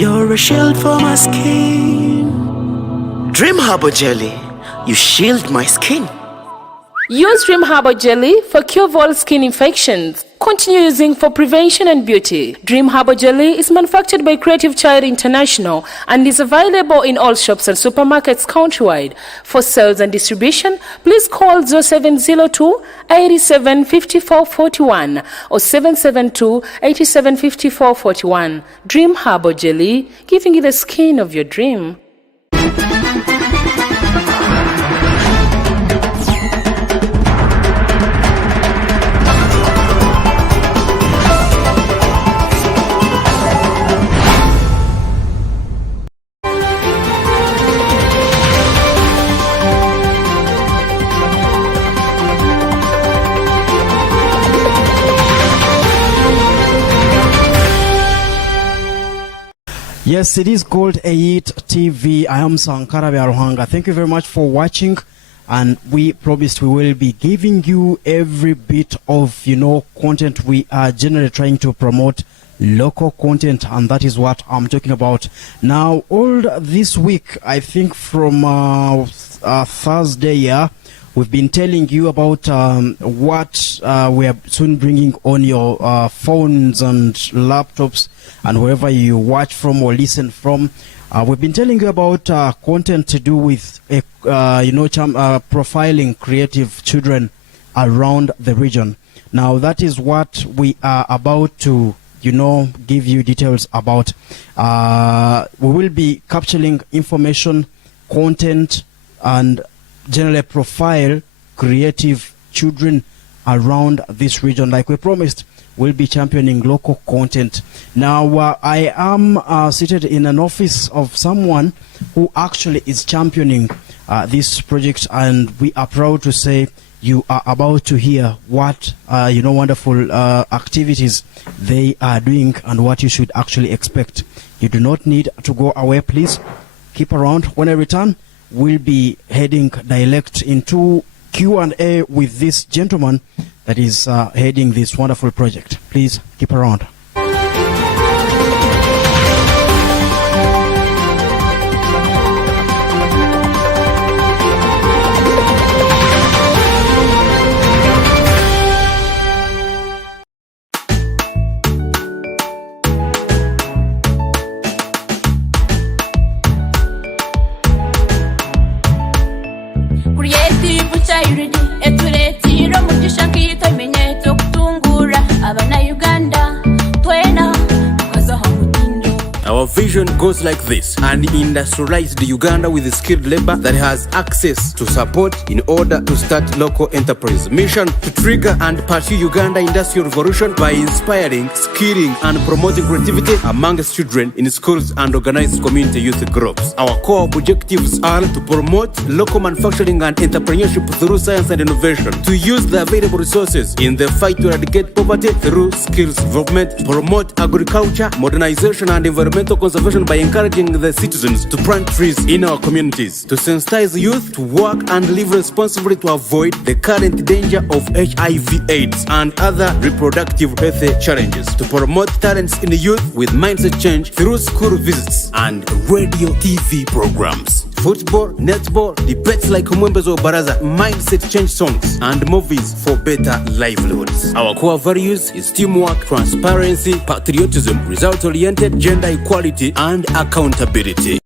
You're a shield for my skin. Dream Harbor Jelly, you shield my skin. Use Dream Harbor Jelly for cure of all skin infections. Continue using for prevention and beauty. Dream Harbor Jelly is manufactured by Creative Child International and is available in all shops and supermarkets countrywide. For sales and distribution, please call 0702 87 54 41 or 772 87 54 41. Dream Harbor Jelly, giving you the skin of your dream. Yes, it is called EYIT TV. I am Sankara Biaruhanga. Thank you very much for watching, and we promised we will be giving you every bit of, content. We are generally trying to promote local content, and that is what I'm talking about. Now, all this week, I think from Thursday, we've been telling you about what we are soon bringing on your phones and laptops and wherever you watch from or listen from. We've been telling you about content to do with profiling creative children around the region. Now, that is what we are about to give you details about. We will be capturing information, content, and generally profile creative children around this region. Like we promised, we'll be championing local content. Now, I am seated in an office of someone who actually is championing this project, and we are proud to say you are about to hear what wonderful activities they are doing and what you should actually expect. You do not need to go away. Please keep around. When I return, we'll be heading direct into Q&A with this gentleman that is heading this wonderful project. Please keep around. Our vision goes like this: an industrialized Uganda with skilled labor that has access to support in order to start local enterprise. Mission: to trigger and pursue Uganda industrial revolution by inspiring, skilling, and promoting creativity amongst children in schools and organized community youth groups. Our core objectives are to promote local manufacturing and entrepreneurship through science and innovation, to use the available resources in the fight to eradicate poverty through skills development, promote agriculture, modernization, and environmental conservation by encouraging the citizens to plant trees in our communities, to sensitize youth to work and live responsibly to avoid the current danger of HIV/AIDS and other reproductive health challenges, to promote talents in the youth with mindset change through school visits and radio TV programs. Football, netball, debates like Mwembezo Baraza, mindset change songs, and movies for better livelihoods. Our core values is teamwork, transparency, patriotism, result-oriented, gender equality, and accountability.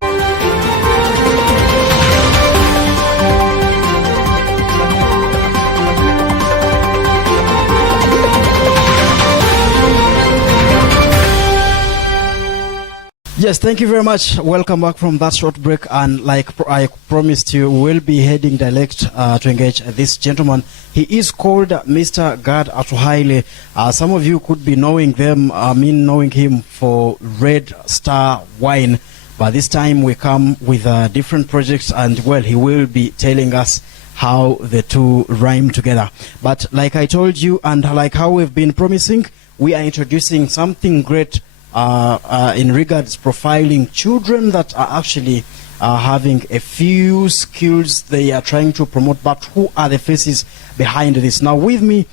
Yes, thank you very much. Welcome back from that short break. And like I promised you, we'll be heading direct to engage this gentleman. He is called Mr. Gad Atuhaire. Some of you could be knowing knowing him for Red Star Wine. But this time we come with different projects, and well, he will be telling us how the two rhyme together. But like I told you, and like how we've been promising, we are introducing something great in regards profiling children that are actually having a few skills they are trying to promote, but who are the faces behind this? Now with me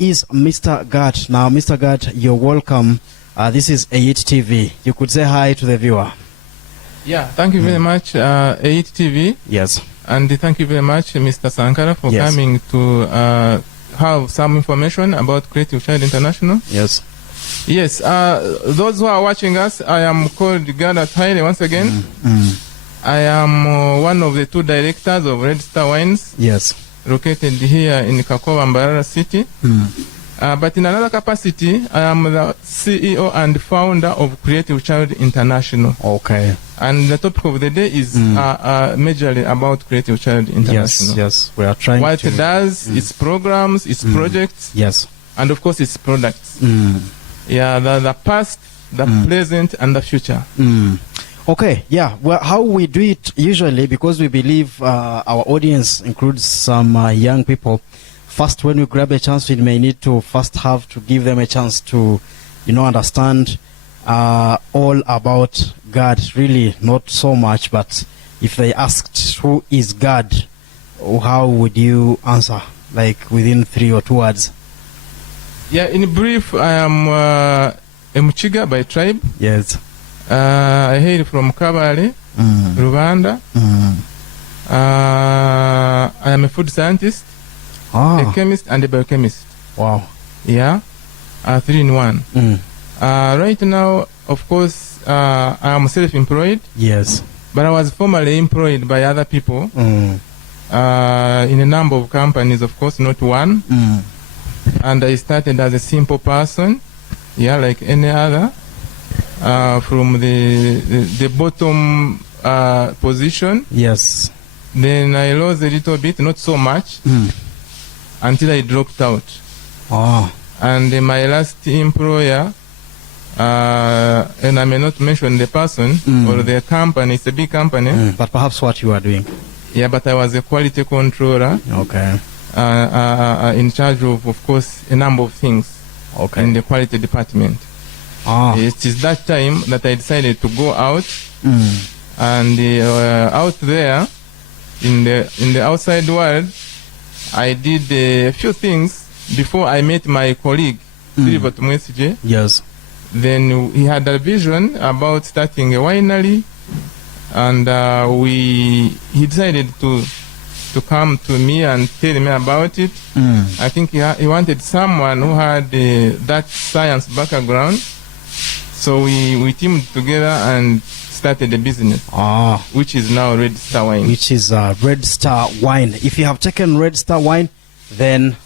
is Mr. Gad. Now Mr. Gad, you're welcome This is EYIT TV. You could say hi to the viewer. Yeah, thank you very much, EYIT TV. Yes. And thank you very much, Mr. Sankara, for Yes. coming to have some information about Creative Child International. Yes. Yes, those who are watching us, I am called Gad Atuhaire once again. I am one of the 2 directors of Red Star Wines, Yes. located here in Kakowa, Mbarara City. But in another capacity, I am the CEO and founder of Creative Child International. Okay. And the topic of the day is majorly about Creative Child International. Yes. We are trying What to... it does, its programs, its projects, Yes. and of course its products. Yeah, the past, the present, and the future. Okay, yeah. Well, how we do it usually, because we believe our audience includes some young people. First, when we grab a chance, we may need to first have to give them a chance to, understand all about God. Really, not so much, but if they asked who is God, how would you answer? Like within 3 or 2 words? Yeah, in brief, I am a Muchiga by tribe. Yes. I hail from Kabale, Rwanda. I am a food scientist, a chemist, and a biochemist. Wow. Yeah, 3 in 1. Right now, of course, I am self-employed. Yes. But I was formerly employed by other people in a number of companies, of course, not one. And I started as a simple person, yeah, like any other, from the bottom position. Yes. Then I rose a little bit, not so much, until I dropped out. And my last employer, and I may not mention the person or the company, it's a big company. But perhaps what you are doing. Yeah, but I was a quality controller. Okay. In charge of course, a number of things in the quality department. It is that time that I decided to go out, and out there in the outside world, I did a few things before I met my colleague, Silver Tumwesije. Yes. Then he had a vision about starting a winery, and he decided to come to me and tell me about it. I think he wanted someone who had that science background. So we teamed together and started a business, which is now Red Star Wine. Which is Red Star Wine. If you have taken Red Star Wine, then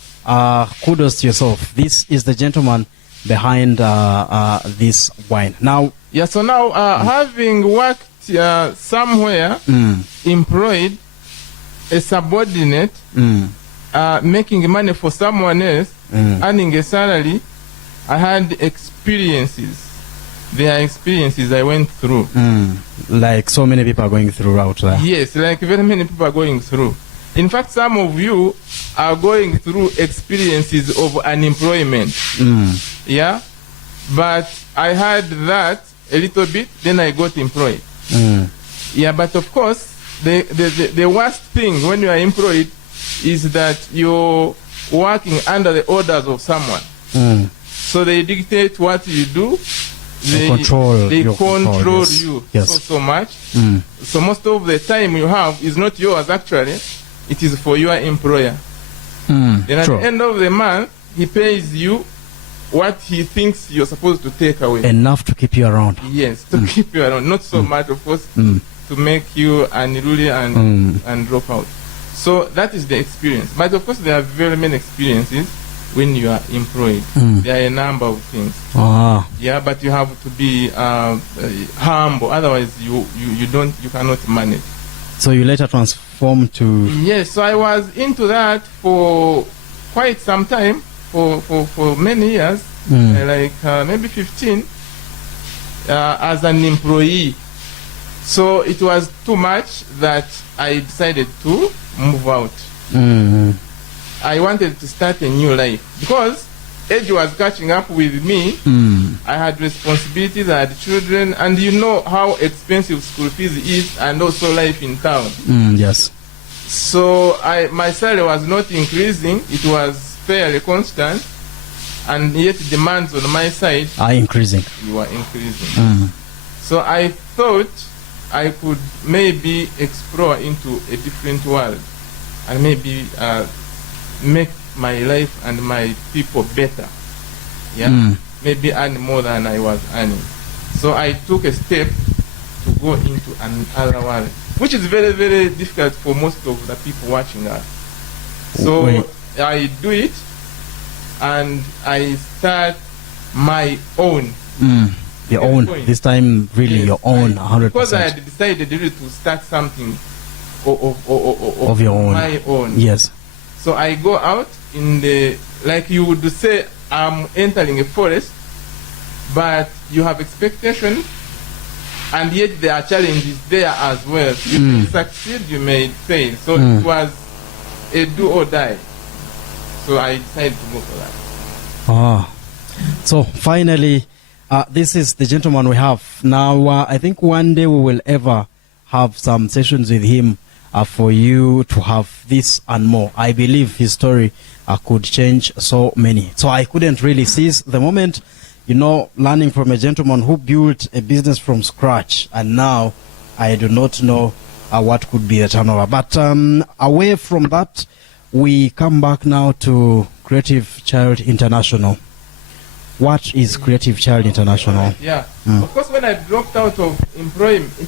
kudos to yourself. This is the gentleman behind this wine. Now, yeah. So now, having worked somewhere, employed, a subordinate, making money for someone else, earning a salary, I had experiences. There are experiences I went through. Like so many people are going through out there. Yes, like very many people are going through. In fact, some of you are going through experiences of unemployment. Yeah, but I had that a little bit, then I got employed. Yeah, but of course, the worst thing when you are employed is that you're working under the orders of someone. So they dictate what you do. They control yes. you Yes. so much. So most of the time you have is not yours actually. It is for your employer. Then at the end of the month, he pays you what he thinks you're supposed to take away. Enough to keep you around. Yes, to keep you around. Not so much, of course, to make you unruly and drop out. So that is the experience. But of course, there are very many experiences when you are employed. There are a number of things. Yeah, but you have to be humble. Otherwise, you cannot manage. So you later transform to... Yes, so I was into that for quite some time, for many years, like maybe 15, as an employee. So it was too much that I decided to move out. I wanted to start a new life because age was catching up with me. I had responsibilities, I had children, and you know how expensive school fees is, and also life in town. Yes. So my salary was not increasing; it was fairly constant. and yet demands on my side are increasing. you are increasing. So I thought I could maybe explore into a different world and maybe make my life and my people better. Yeah, maybe earn more than I was earning. So I took a step to go into another world, which is very, very difficult for most of the people watching us. So I do it, and I start my own. Your own. This time, really, Yes, your own, 100%. Because I had decided really to start something of your own. my own. Yes. So I go out in the, like you would say, I'm entering a forest, but you have expectation, and yet there are challenges there as well. You may succeed, you may fail. So it was a do or die. So I decided to go for that. So finally, this is the gentleman we have now. I think one day we will ever have some sessions with him for you to have this and more. I believe his story could change so many. So I couldn't really seize the moment, you know, learning from a gentleman who built a business from scratch, and now I do not know what could be the turnover. But away from that, we come back now to Creative Child International. What is Creative Child International? Yeah. Of course, when I dropped out of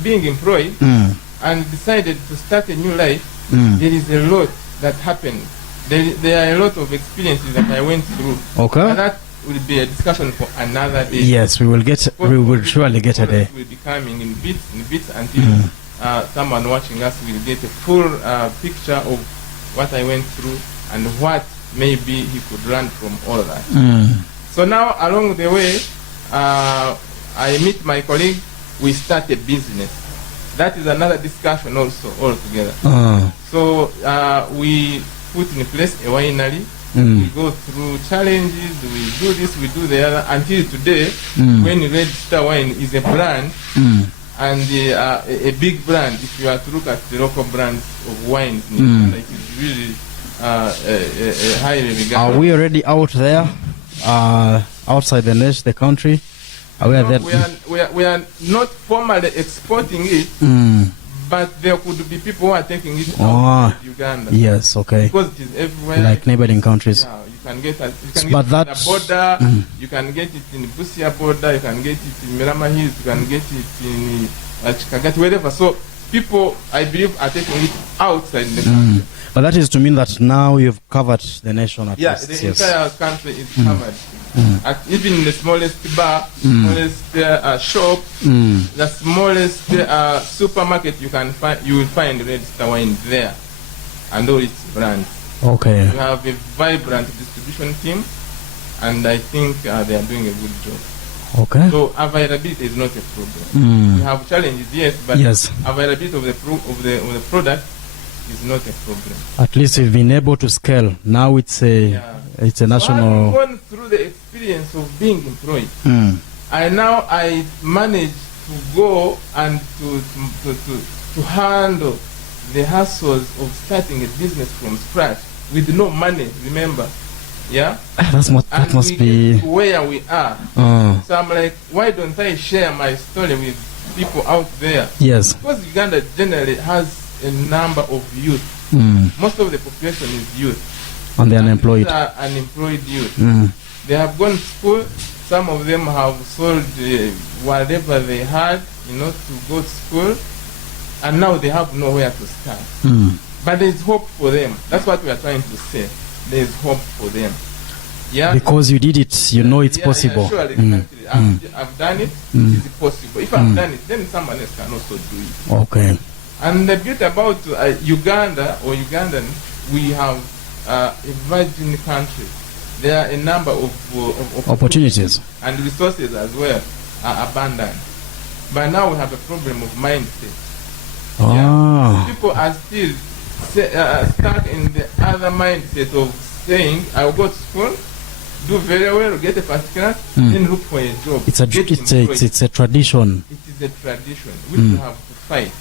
being employed and decided to start a new life, there is a lot that happened. There are a lot of experiences that I went through. Okay. And that will be a discussion for another day. Yes, we will get. We will surely get a day. Will be coming in bits until someone watching us will get a full picture of what I went through and what maybe he could learn from all that. So now along the way, I meet my colleague. We start a business. That is another discussion also altogether. So we put in place a winery. We go through challenges, we do this, we do the other, until today, when Red Star Wine is a brand, and a big brand. If you are to look at the local brands of wines in Uganda, it is really highly regarded. Are we already out there, outside the country? Are we there? We are not formally exporting it, but there could be people who are taking it out of Uganda. Yes, okay. Because it is everywhere. Like neighboring countries. Yeah, you can get it But in that's- the border, you can get it in Busia border, you can get it in Mirama Hills, you can get it in Chikagati, wherever. So people, I believe, are taking it outside the country. But that is to mean that now you've covered the nation at Yeah, least. the Yes. entire country is covered. Even in the smallest bar, smallest shop, the smallest supermarket you can find, you will find Red Star Wine there, and all its brands. Okay. We have a vibrant distribution team, and I think they are doing a good job. Okay. So availability is not a problem. We have challenges, yes, but Yes. availability of the product is not a problem. At least you've been able to scale. Now it's a So national. having gone through the experience of being employed, I managed to go and to handle the hassles of starting a business from scratch with no money. Remember, yeah. That And must we be. get to where we are. So I'm like, why don't I share my story with people out there? Yes. Because Uganda generally has a number of youth. Most of the population is youth. And the And unemployed. these are unemployed youth. They have gone to school. Some of them have sold whatever they had, to go to school, and now they have nowhere to start. But there is hope for them. That's what we are trying to say. There is hope for them. Yeah. Because you did it, you know it's possible. Yeah, surely, exactly. I've done it. It is possible. If I've done it, then someone else can also do it. Okay. And the beauty about Uganda or Ugandan, we have a virgin country. There are a number of Opportunities. and resources as well are abundant. But now we have a problem of mindset. People are still stuck in the other mindset of saying, I'll go to school, do very well, get a first class, then look for a job. It's a tradition. It is a tradition which we have to fight.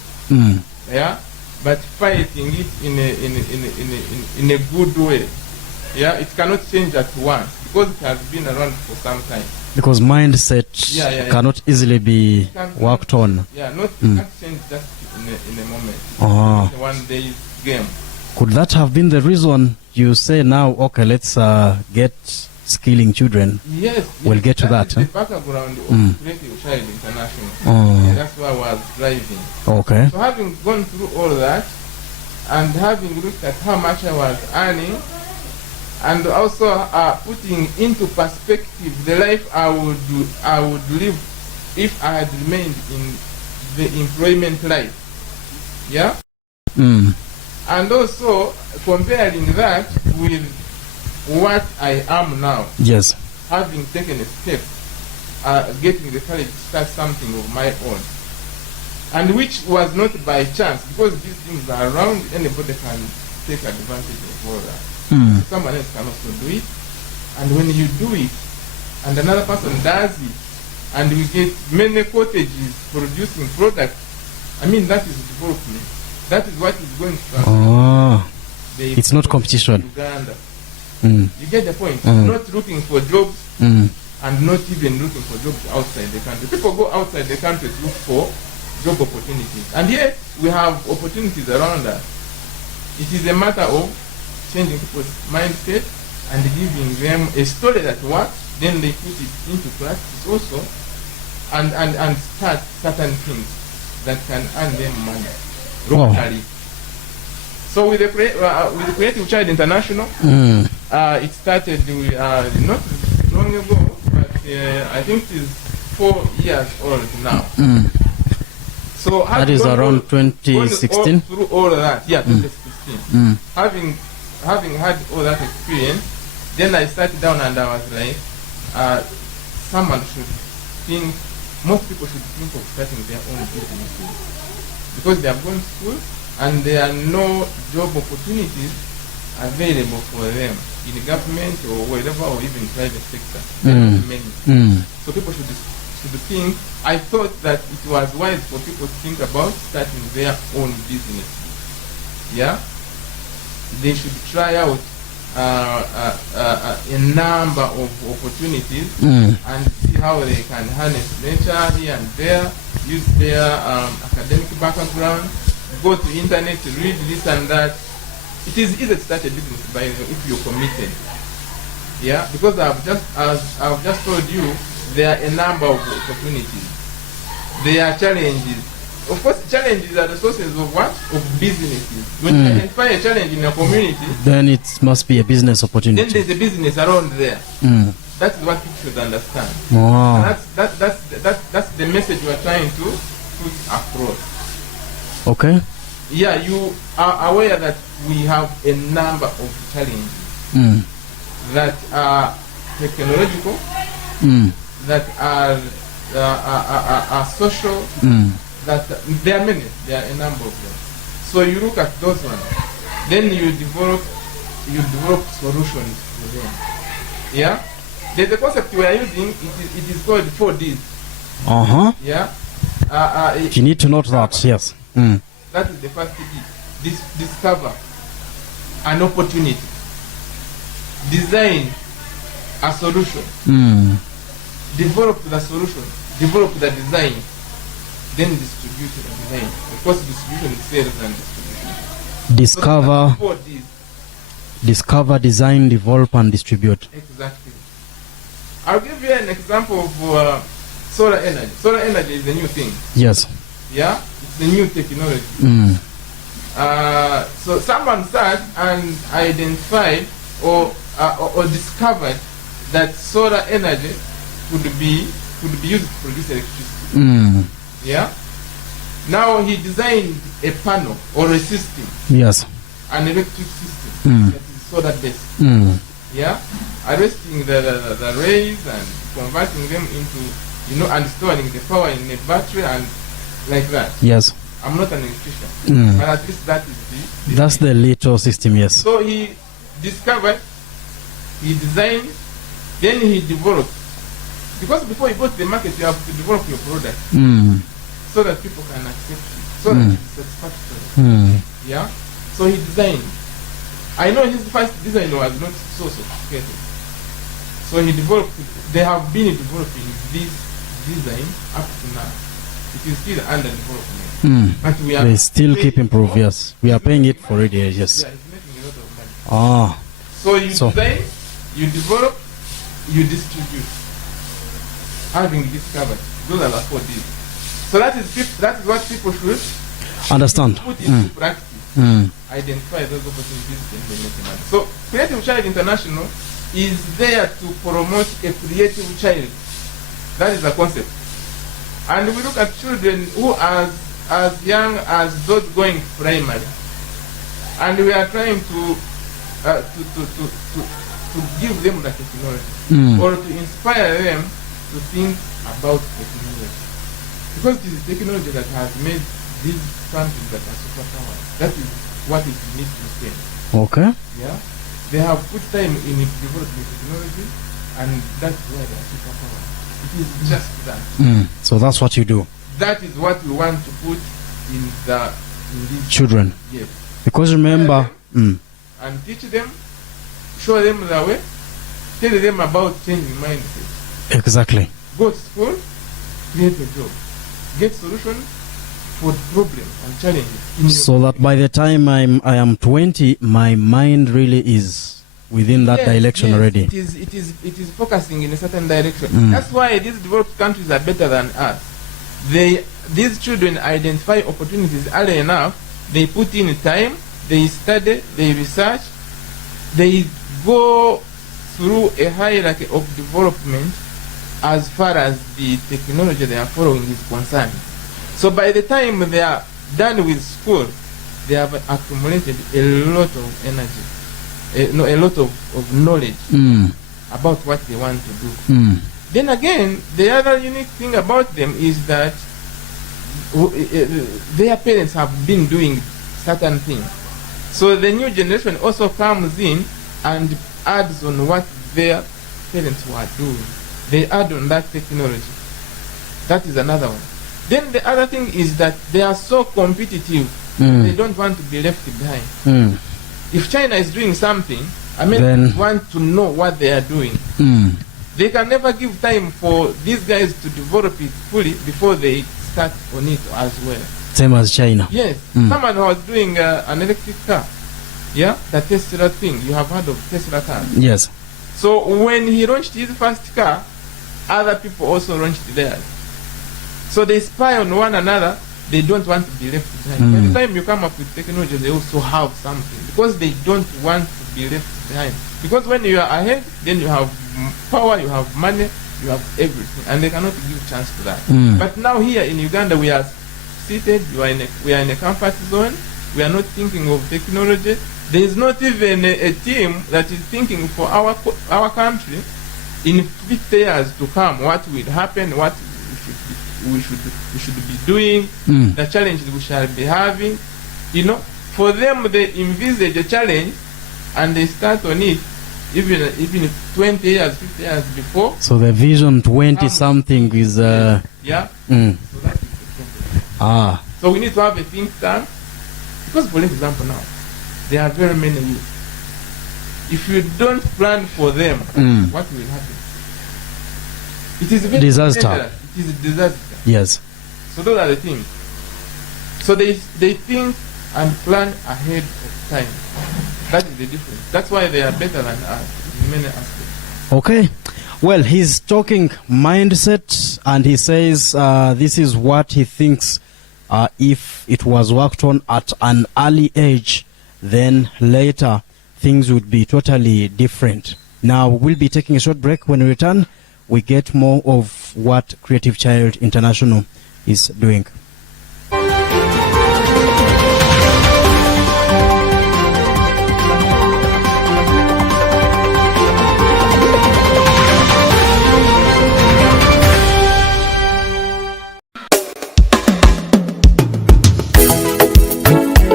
Yeah, but fighting it in a good way. Yeah, it cannot change at once because it has been around for some time. Because mindset cannot easily be worked on. Yeah, not can't change just in a moment. It's a one day game. Could that have been the reason you say now, okay, let's get skilling children? Yes. We'll get to that. The background of Creative Child International. And that's why I was driving. Okay. So having gone through all that, and having looked at how much I was earning, and also putting into perspective the life I would live if I had remained in the employment life. Yeah? And also comparing that with what I am now. Yes. Having taken a step, getting the courage to start something of my own. And which was not by chance, because these things are around, anybody can take advantage of all that. Someone else can also do it. And when you do it, and another person does it, and we get many cottages producing products, I mean, that is development. That is what is going to it's not competition. Uganda. You get the point? Not looking for jobs and not even looking for jobs outside the country. People go outside the country to look for job opportunities. And yet we have opportunities around us. It is a matter of changing people's mindset and giving them a story that works, then they put it into practice also, and start certain things that can earn them money locally. So with the Creative Child International, it started not long ago, but I think it is 4 years old now. So that is around 2016? Through all that, 2016. Having had all that experience, then I sat down and I was like, someone should think, most people should think of starting their own businesses. Because they have gone to school and there are no job opportunities available for them in the government or wherever, or even private sector. Many. So people should think. I thought that it was wise for people to think about starting their own businesses. Yeah, they should try out a number of opportunities and see how they can harness nature here and there, use their academic background, go to internet to read this and that. It is easy to start a business by if you're committed. Yeah, because I've just told you there are a number of opportunities. There are challenges. Of course, challenges are the sources of what? Of businesses. When you identify a challenge in a community, then it must be a business opportunity. Then there's a business around there. That is what people should understand. Wow. And that's the message we are trying to put across. Okay. Yeah, you are aware that we have a number of challenges that are technological, that are social, that there are many, there are a number of them. So you look at those ones, then you develop solutions for them. Yeah? There's a concept we are using, it is called 4Ds. Yeah? You need to note that, yes. That is the first D. Discover an opportunity. Design a solution. Develop the solution. Develop the design. Then distribute the design. Of course, distribution is sales and distribution. Discover. So 4Ds. Discover, design, develop, and distribute. Exactly. I'll give you an example of solar energy. Solar energy is a new thing. Yes. Yeah? It's a new technology. So someone sat and identified or discovered that solar energy could be used to produce electricity. Yeah? Now he designed a panel or a system. Yes. An electric system that is solar based. Yeah? Arresting the rays and converting them into, and storing the power in a battery and like that. Yes. I'm not an electrician, but at least that is that's the little system, yes. So he discovered, he designed, then he developed. Because before you go to the market, you have to develop your product so that people can accept it, so that it's satisfactory. Yeah? So he designed. I know his first design was not so sophisticated. So they have been developing this design up to now. It is still under development. But They still keep improving, yes. We are paying it for it, yes. Yeah, it's making a lot of money. So you design, you develop, you distribute. Having discovered, those are the 4 Ds. So that is what people should understand. Put into practice. Identify those opportunities and they make money. So Creative Child International is there to promote a creative child. That is the concept. And we look at children who are as young as those going primary. And we are trying to give them the technology or to inspire them to think about technology. Because it is technology that has made these countries that are superpowers. That is what is unique to Spain. Okay. Yeah? They have put time in developing technology, and that's why they are superpowers. It is just that. So that's what you do. That is what we want to put in these children. Yes. Because remember, and teach them, show them the way, tell them about changing mindset. Exactly. Go to school, create a job, get solutions for problems and challenges. So that by the time I am 20, my mind really is within that direction already. It is focusing in a certain direction. That's why these developed countries are better than us. These children identify opportunities early enough. They put in time, they study, they research, they go through a hierarchy of development as far as the technology they are following is concerned. So by the time they are done with school, they have accumulated a lot of energy, a lot of knowledge about what they want to do. Then again, the other unique thing about them is that their parents have been doing certain things. So the new generation also comes in and adds on what their parents were doing. They add on that technology. That is another one. Then the other thing is that they are so competitive. They don't want to be left behind. If China is doing something, Americans want to know what they are doing. They can never give time for these guys to develop it fully before they start on it as well. Same as China. Yes. Someone who was doing an electric car, the Tesla thing. You have heard of Tesla car? Yes. So when he launched his first car, other people also launched theirs. So they spy on one another. They don't want to be left behind. By the time you come up with technology, they also have something because they don't want to be left behind. Because when you are ahead, then you have power, you have money, you have everything, and they cannot give chance to that. But now here in Uganda, we are seated. We are in a comfort zone. We are not thinking of technology. There is not even a team that is thinking for our country in 50 years to come. What will happen? What we should be doing? The challenges we shall be having. For them, they envisage a challenge and they start on it. Even 20 years, 50 years before. So the vision 20 something is So that is the problem. So we need to have a think tank. Because for example now, there are very many youth. If you don't plan for them, what will happen? It is a disaster. Dangerous. It is a disaster. Yes. So those are the things. So they think and plan ahead of time. That is the difference. That's why they are better than us in many aspects. Okay. Well, he's talking mindset, and he says this is what he thinks if it was worked on at an early age, then later things would be totally different. Now, we'll be taking a short break. When we return, we get more of what Creative Child International is doing.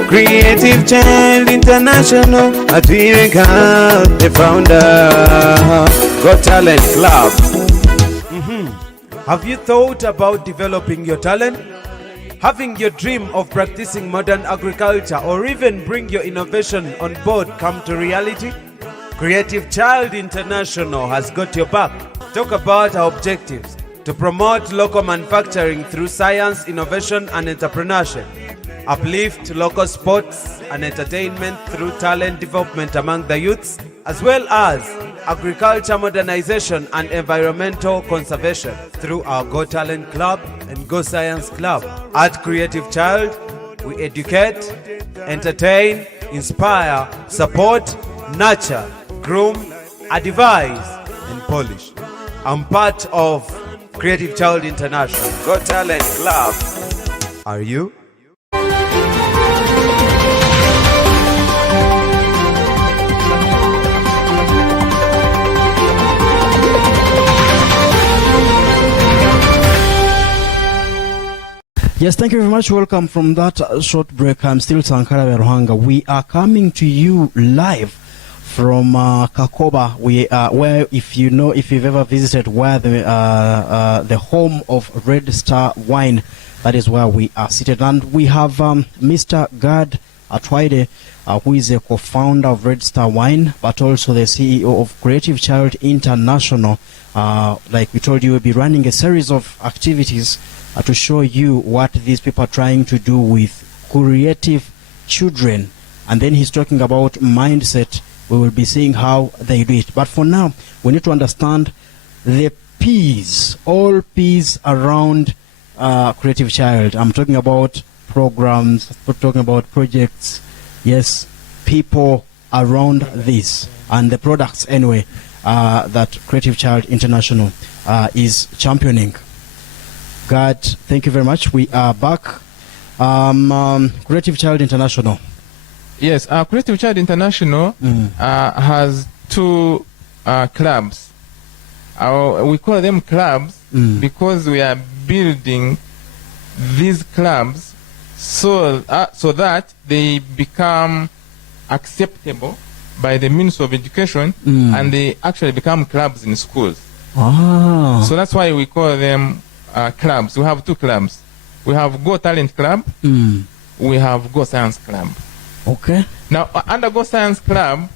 Creative Child International, Atuhaire, the founder, Got Talent Club. Have you thought about developing your talent? Having your dream of practicing modern agriculture or even bring your innovation on board come to reality? Creative Child International has got your back. Talk about our objectives: to promote local manufacturing through science, innovation, and entrepreneurship. Uplift local sports and entertainment through talent development among the youths, as well as agriculture modernization and environmental conservation through our Go Talent Club and Go Science Club. At Creative Child, we educate, entertain, inspire, support, nurture, groom, advise, and polish. I'm part of Creative Child International. Go Talent Club. Are you? Yes, thank you very much. Welcome from that short break. I'm still Sankara Veruhanga. We are coming to you live from Kakoba, where if you've ever visited where the home of Red Star Wine, that is where we are seated. And we have Mr. Gad Atuhaire, who is a co-founder of Red Star Wine, but also the CEO of Creative Child International. Like we told you, we'll be running a series of activities to show you what these people are trying to do with creative children. And then he's talking about mindset. We will be seeing how they do it. But for now, we need to understand the P's, all P's around Creative Child. I'm talking about programs, we're talking about projects, yes, people around this, and the products anyway that Creative Child International is championing. God, thank you very much. We are back. Creative Child International. Yes, Creative Child International has two clubs. We call them clubs because we are building these clubs so that they become acceptable by the Ministry of Education and they actually become clubs in schools. So that's why we call them clubs. We have two clubs. We have Go Talent Club. We have Go Science Club. Okay. Now, under Go Science Club,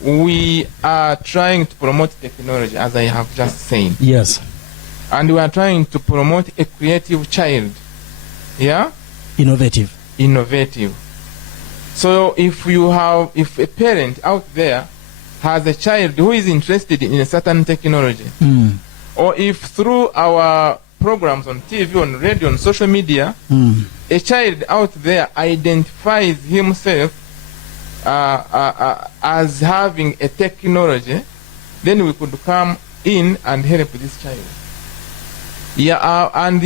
we are trying to promote technology, as I have just said. Yes. And we are trying to promote a creative child. Yeah? Innovative. Innovative. So if a parent out there has a child who is interested in a certain technology, or if through our programs on TV, on radio, on social media, a child out there identifies himself as having a technology, then we could come in and help this child. Yeah, and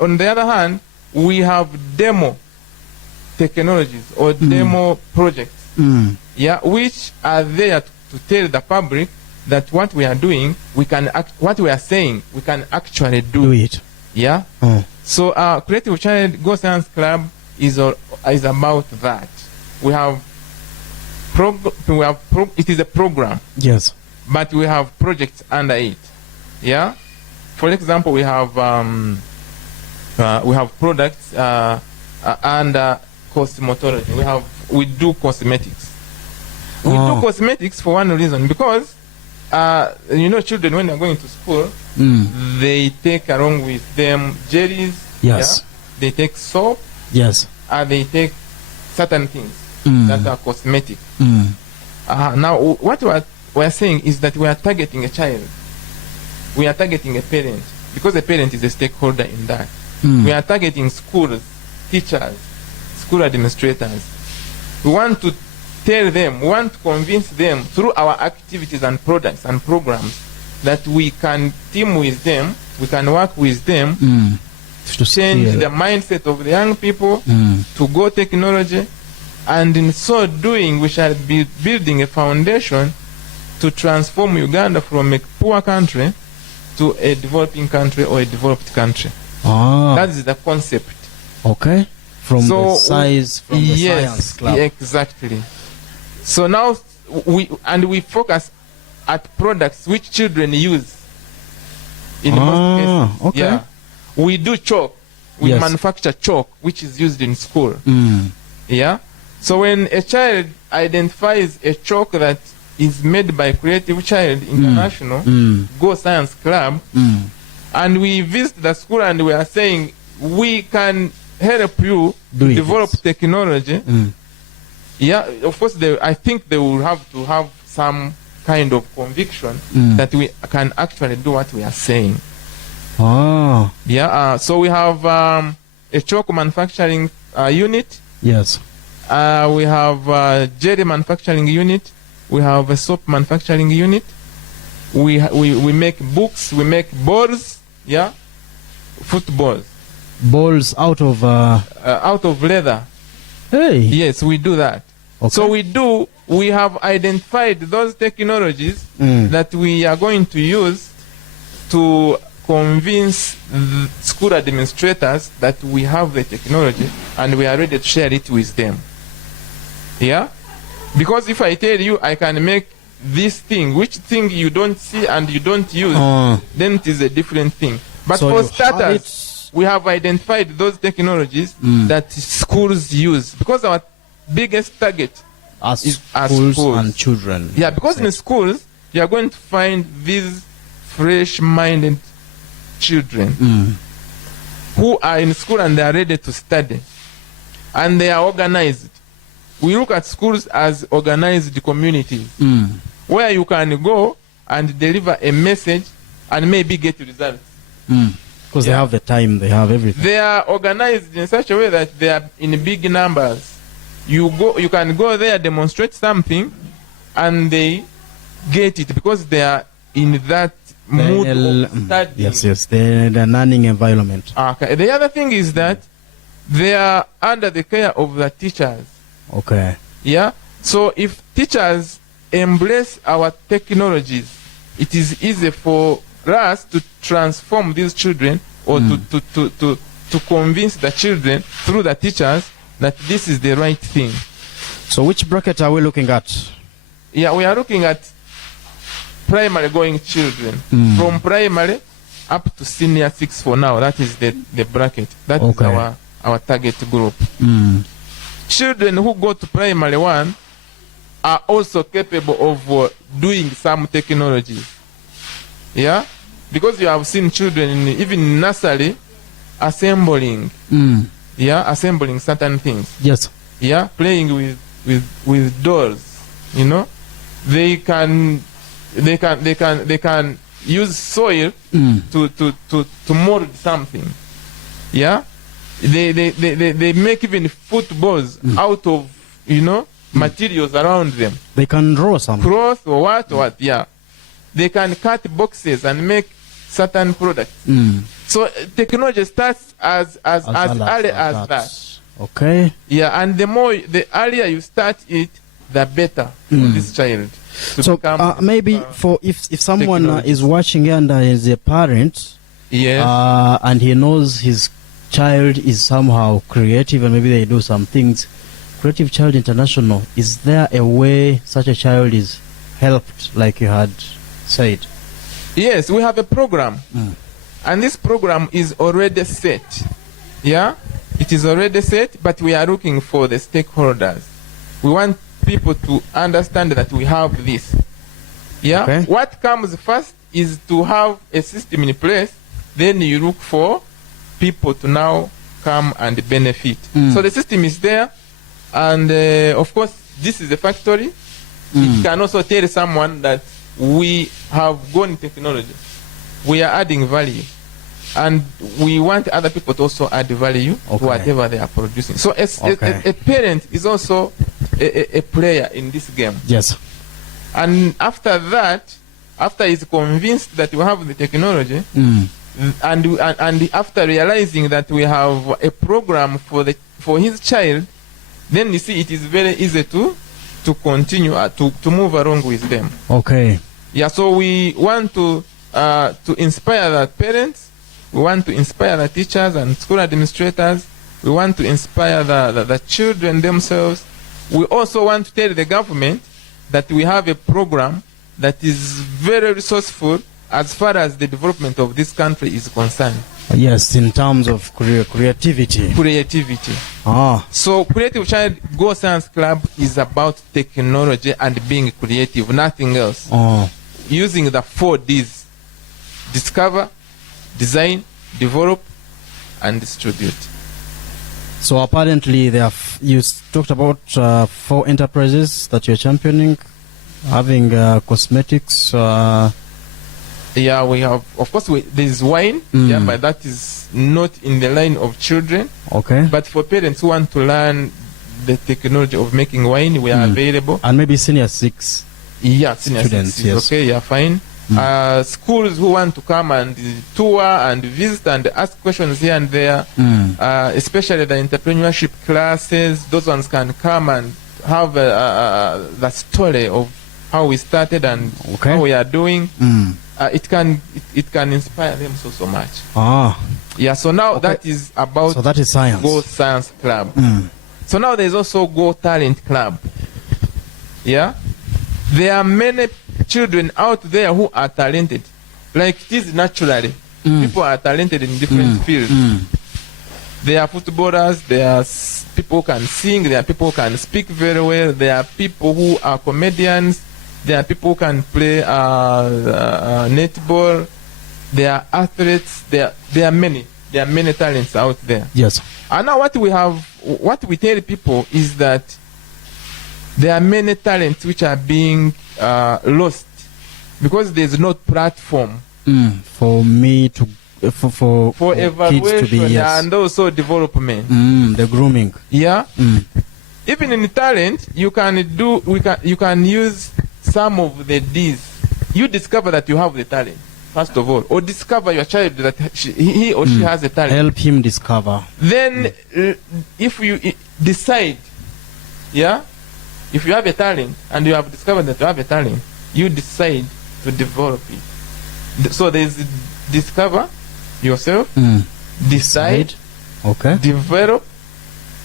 on the other hand, we have demo technologies or demo projects, yeah, which are there to tell the public that what we are doing, what we are saying, we can actually do it. Yeah. So Creative Child Go Science Club is about that. We have it is a program. Yes. But we have projects under it. Yeah. For example, we have products under cosmetology. We do cosmetics. We do cosmetics for one reason, because children, when they're going to school, they take along with them jellies. Yes. Yeah? They take soap. Yes. They take certain things that are cosmetic. Now, what we are saying is that we are targeting a child. We are targeting a parent, because a parent is a stakeholder in that. We are targeting schools, teachers, school administrators. We want to tell them, we want to convince them through our activities and products and programs that we can team with them, we can work with them to change the mindset of the young people to go technology, and in so doing we shall be building a foundation to transform Uganda from a poor country to a developing country or a developed country. That is the concept. Okay. From the science club. Exactly. So now we focus at products which children use. In most cases. Okay. Yeah. We do chalk. We manufacture chalk, which is used in school. Yeah. So when a child identifies a chalk that is made by Creative Child International, Go Science Club, and we visit the school and we are saying we can help you develop technology. Yeah, of course, I think they will have to have some kind of conviction that we can actually do what we are saying. Oh. Yeah, so we have a chalk manufacturing unit. Yes. We have a jelly manufacturing unit. We have a soap manufacturing unit. We make books. We make balls. Yeah, footballs. Balls out of leather. Hey. Yes, we do that. Okay. So we have identified those technologies that we are going to use to convince the school administrators that we have the technology and we are ready to share it with them. Yeah? Because if I tell you I can make this thing, which thing you don't see and you don't use, then it is a different thing. But so for starters, we have identified those technologies that schools use, because our biggest target is schools and children. Yeah, because in schools, you are going to find these fresh-minded children who are in school and they are ready to study. And they are organized. We look at schools as organized communities where you can go and deliver a message and maybe get results. Because they have the time, they have everything. They are organized in such a way that they are in big numbers. You can go there, demonstrate something, and they get it because they are in that mood of studying. Yes, the learning environment. Okay. The other thing is that they are under the care of the teachers. Okay. Yeah. So if teachers embrace our technologies, it is easy for us to transform these children, or to convince the children through the teachers that this is the right thing. So which bracket are we looking at? Yeah, we are looking at primary going children. From primary up to senior 6 for now. That is the bracket. That is our target group. Children who go to primary 1 are also capable of doing some technologies. Yeah? Because you have seen children even in nursery assembling. Yeah, assembling certain things. Yes. Yeah, playing with dolls. You know, they can use soil to mold something. Yeah, they make even footballs out of materials around them. They can draw something. Cloth or what? Yeah, they can cut boxes and make certain products. So technology starts as early as that. Okay. Yeah, and the earlier you start it, the better for this child. So maybe for if someone is watching and is a parent, and he knows his child is somehow creative and maybe they do some things, Creative Child International, is there a way such a child is helped, like you had said? Yes, we have a program. And this program is already set. Yeah? It is already set, but we are looking for the stakeholders. We want people to understand that we have this. Yeah? Okay. What comes first is to have a system in place, then you look for people to now come and benefit. So the system is there, and of course, this is a factory. It can also tell someone that we have gone technology. We are adding value. And we want other people to also add value to whatever they are producing. So a parent is also a player in this game. Yes. And after that, after he's convinced that we have the technology, and after realizing that we have a program for his child, then you see it is very easy to continue to move along with them. Okay. Yeah. So we want to inspire the parents. We want to inspire the teachers and school administrators. We want to inspire the children themselves. We also want to tell the government that we have a program that is very resourceful as far as the development of this country is concerned. Yes, in terms of creativity. Creativity. Ah, So Creative Child Go Science Club is about technology and being creative, nothing else. oh, Using the 4 Ds: discover, design, develop, and distribute. so apparently you talked about 4 enterprises that you're championing, having cosmetics. Yeah, we have, of course, there's wine, yeah, but that is not in the line of children. Okay. But for parents who want to learn the technology of making wine, we are available. And maybe senior 6. Yeah, senior Students, six is yes. okay, yeah, fine. Schools who want to come and tour and visit and ask questions here and there, especially the entrepreneurship classes, those ones can come and have the story of how we started and Okay. how we are doing. It can inspire them so much. Ah, Yeah, so now Okay. that is about so that is science. Go Science Club. So now there's also Go Talent Club. Yeah, there are many children out there who are talented. Like it is naturally, people are talented in different fields. There are footballers, there are people who can sing, there are people who can speak very well, there are people who are comedians, there are people who can play netball, there are athletes, there are many talents out there. Yes. And now what we tell people is that there are many talents which are being lost because there's no platform For me to for kids evaluation to be, yes. and also development. The grooming. Yeah. Even in talent, you can use some of the D's. You discover that you have the talent first of all, or discover your child that he or she has a talent. Help him discover. Then, if you decide, yeah, if you have a talent and you have discovered that you have a talent, you decide to develop it. So there's discover yourself, decide, Okay. develop,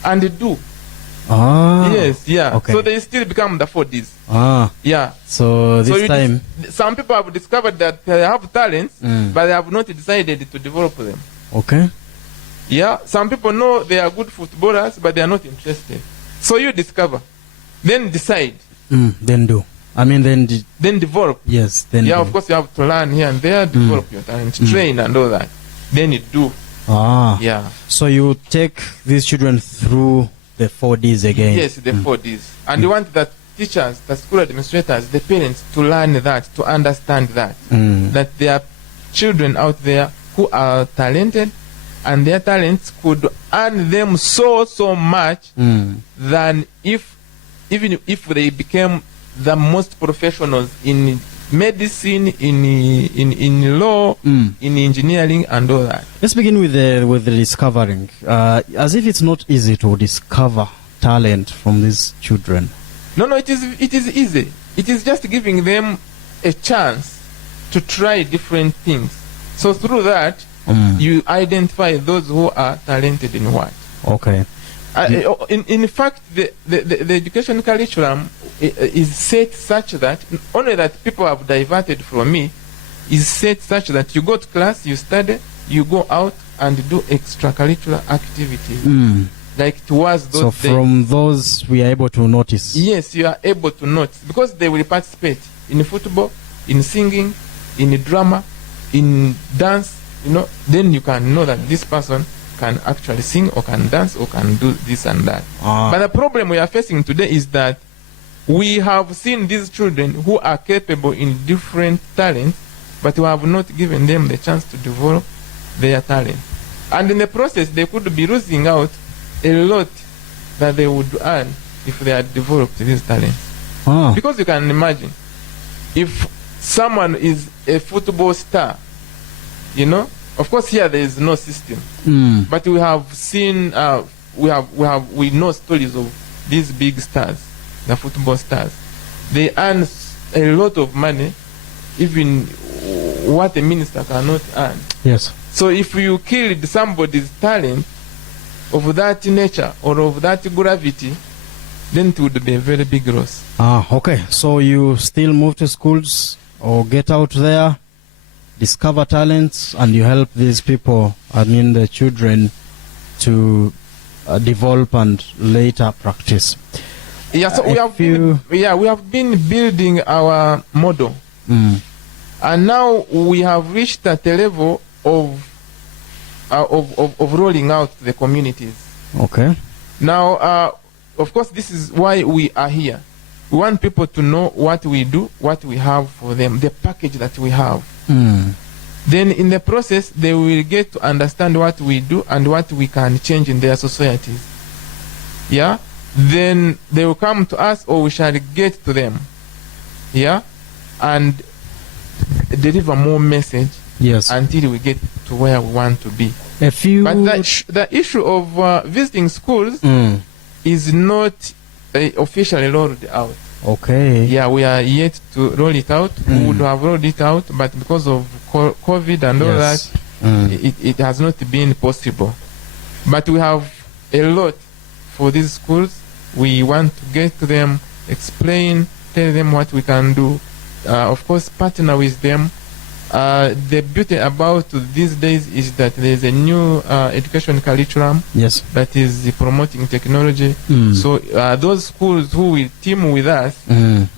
and do. Ah. Yes, yeah. Okay. So they still become the 4 Ds. Ah. Yeah. So this you time. some people have discovered that they have talents, but they have not decided to develop them. Okay. Yeah. Some people know they are good footballers, but they are not interested. So you discover, then decide, Then do. I mean, then develop. yes. Then Yeah, do. of course you have to learn here and there, develop your talent, train and all that. Then you do. Ah. Yeah. So you take these children through the 4 Ds again. Yes, the 4 Ds. And you want that teachers, the school administrators, the parents to learn that, to understand that. That there are children out there who are talented and their talents could earn them so much than even if they became the most professionals in medicine, in law, in engineering and all that. Let's begin with the discovering. As if it's not easy to discover talent from these children. No, it is easy. It is just giving them a chance to try different things. So through that, you identify those who are talented in what. Okay. In fact, the education curriculum is set such that only that people have diverted from me is set such that you go to class, you study, you go out and do extracurricular activities. Like towards those So days. from those we are able to notice. Yes, you are able to notice because they will participate in football, in singing, in drama, in dance. Then you can know that this person can actually sing or can dance or can do this and that. But the problem we are facing today is that we have seen these children who are capable in different talents, but we have not given them the chance to develop their talent. And in the process, they could be losing out a lot that they would earn if they had developed these talents. Because you can imagine, if someone is a football star, of course here there is no system, but we have seen, we know stories of these big stars, the football stars. They earn a lot of money, even what a minister cannot earn. Yes. So if you killed somebody's talent of that nature or of that gravity, then it would be a very big loss. Okay. So you still move to schools or get out there, discover talents and you help these people, I mean the children, to develop and later practice. Yeah, so we have been building our model, and now we have reached at a level of rolling out to the communities. Okay. Now, of course, this is why we are here. We want people to know what we do, what we have for them, the package that we have. Then in the process, they will get to understand what we do and what we can change in their societies. Yeah? Then they will come to us, or we shall get to them. Yeah? And deliver more message. Yes. Until we get to where we want to be. But the issue of visiting schools is not officially rolled out. Okay. Yeah, we are yet to roll it out. We would have rolled it out, but because of COVID and all that, it has not been possible. But we have a lot for these schools. We want to get to them, explain, tell them what we can do. Of course, partner with them. The beauty about these days is that there is a new education curriculum that is promoting technology. So those schools who will team with us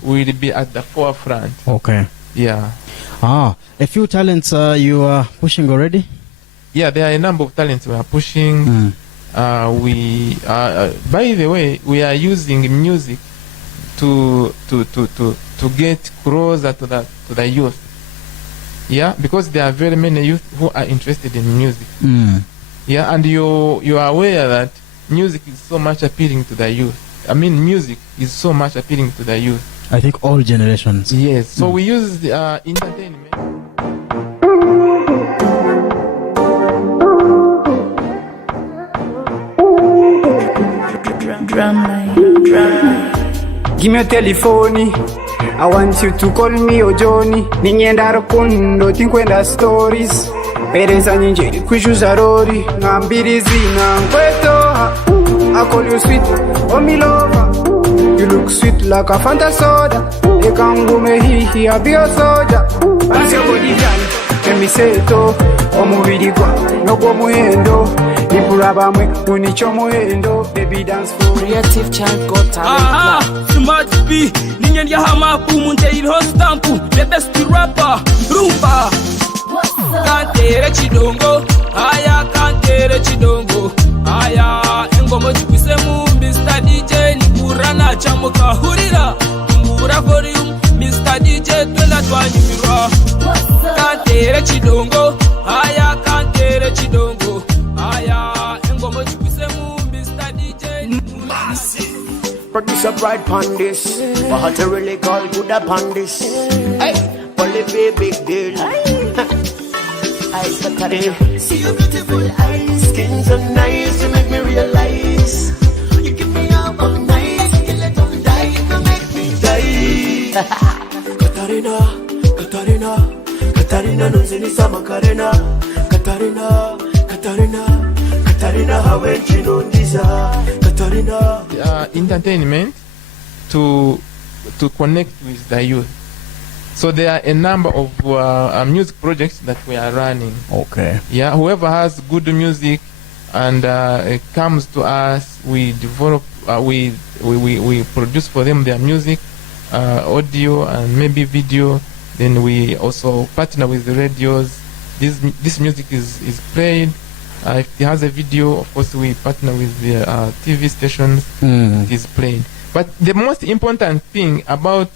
will be at the forefront. Okay. Yeah. A few talents you are pushing already? Yeah, there are a number of talents we are pushing. By the way, we are using music to get closer to the youth. Yeah, because there are very many youth who are interested in music. Yeah, and you are aware that music is so much appealing to the youth. I mean, music is so much appealing to the youth. I think all generations. Yes, so we use entertainment. Give me your telephone. I want you to call me Ojoni. Ningenda rukundo tinkwenda stories. Pereza nyinjeri kwishuza rori. Ngambiri zina nkwetoha. I call you sweet, oh me lover. You look sweet like a Fanta soda. Ekangume hihi I be your soldier. Pass your body down, let me say it oh. Omubiri gwa, no go muhendo. Ipuraba mwe, unicho muhendo. Baby dance for creative child got talent. Smart B, ninyen ya hama pumunte ilho stampu. The best rapper, rumba. Kantere chidongo, aya kantere chidongo. Aya, engomo chipise mu Mr. DJ Nikurana chamuka hurira. Ngura volume, Mr. DJ twela twanyumira. Kantere chidongo, aya kantere chidongo. Aya, engomo chipise mu Mr. DJ Massive. Produce a pride pon this. What to really call good upon this. Hey, only be big deal. Eyes for today. See your beautiful eyes, skin so nice, you make me realize. You give me up all night, you let them die, you make me die. Katarina, Katarina, Katarina, no zinisa makarena. Katarina, Katarina, Katarina, how went you know this? Katarina. Entertainment to connect with the youth. So there are a number of music projects that we are running. Okay. Yeah, whoever has good music and it comes to us, we develop, we produce for them their music, audio and maybe video. Then we also partner with the radios. This music is played. If it has a video, of course, we partner with the TV stations. It is played. But the most important thing about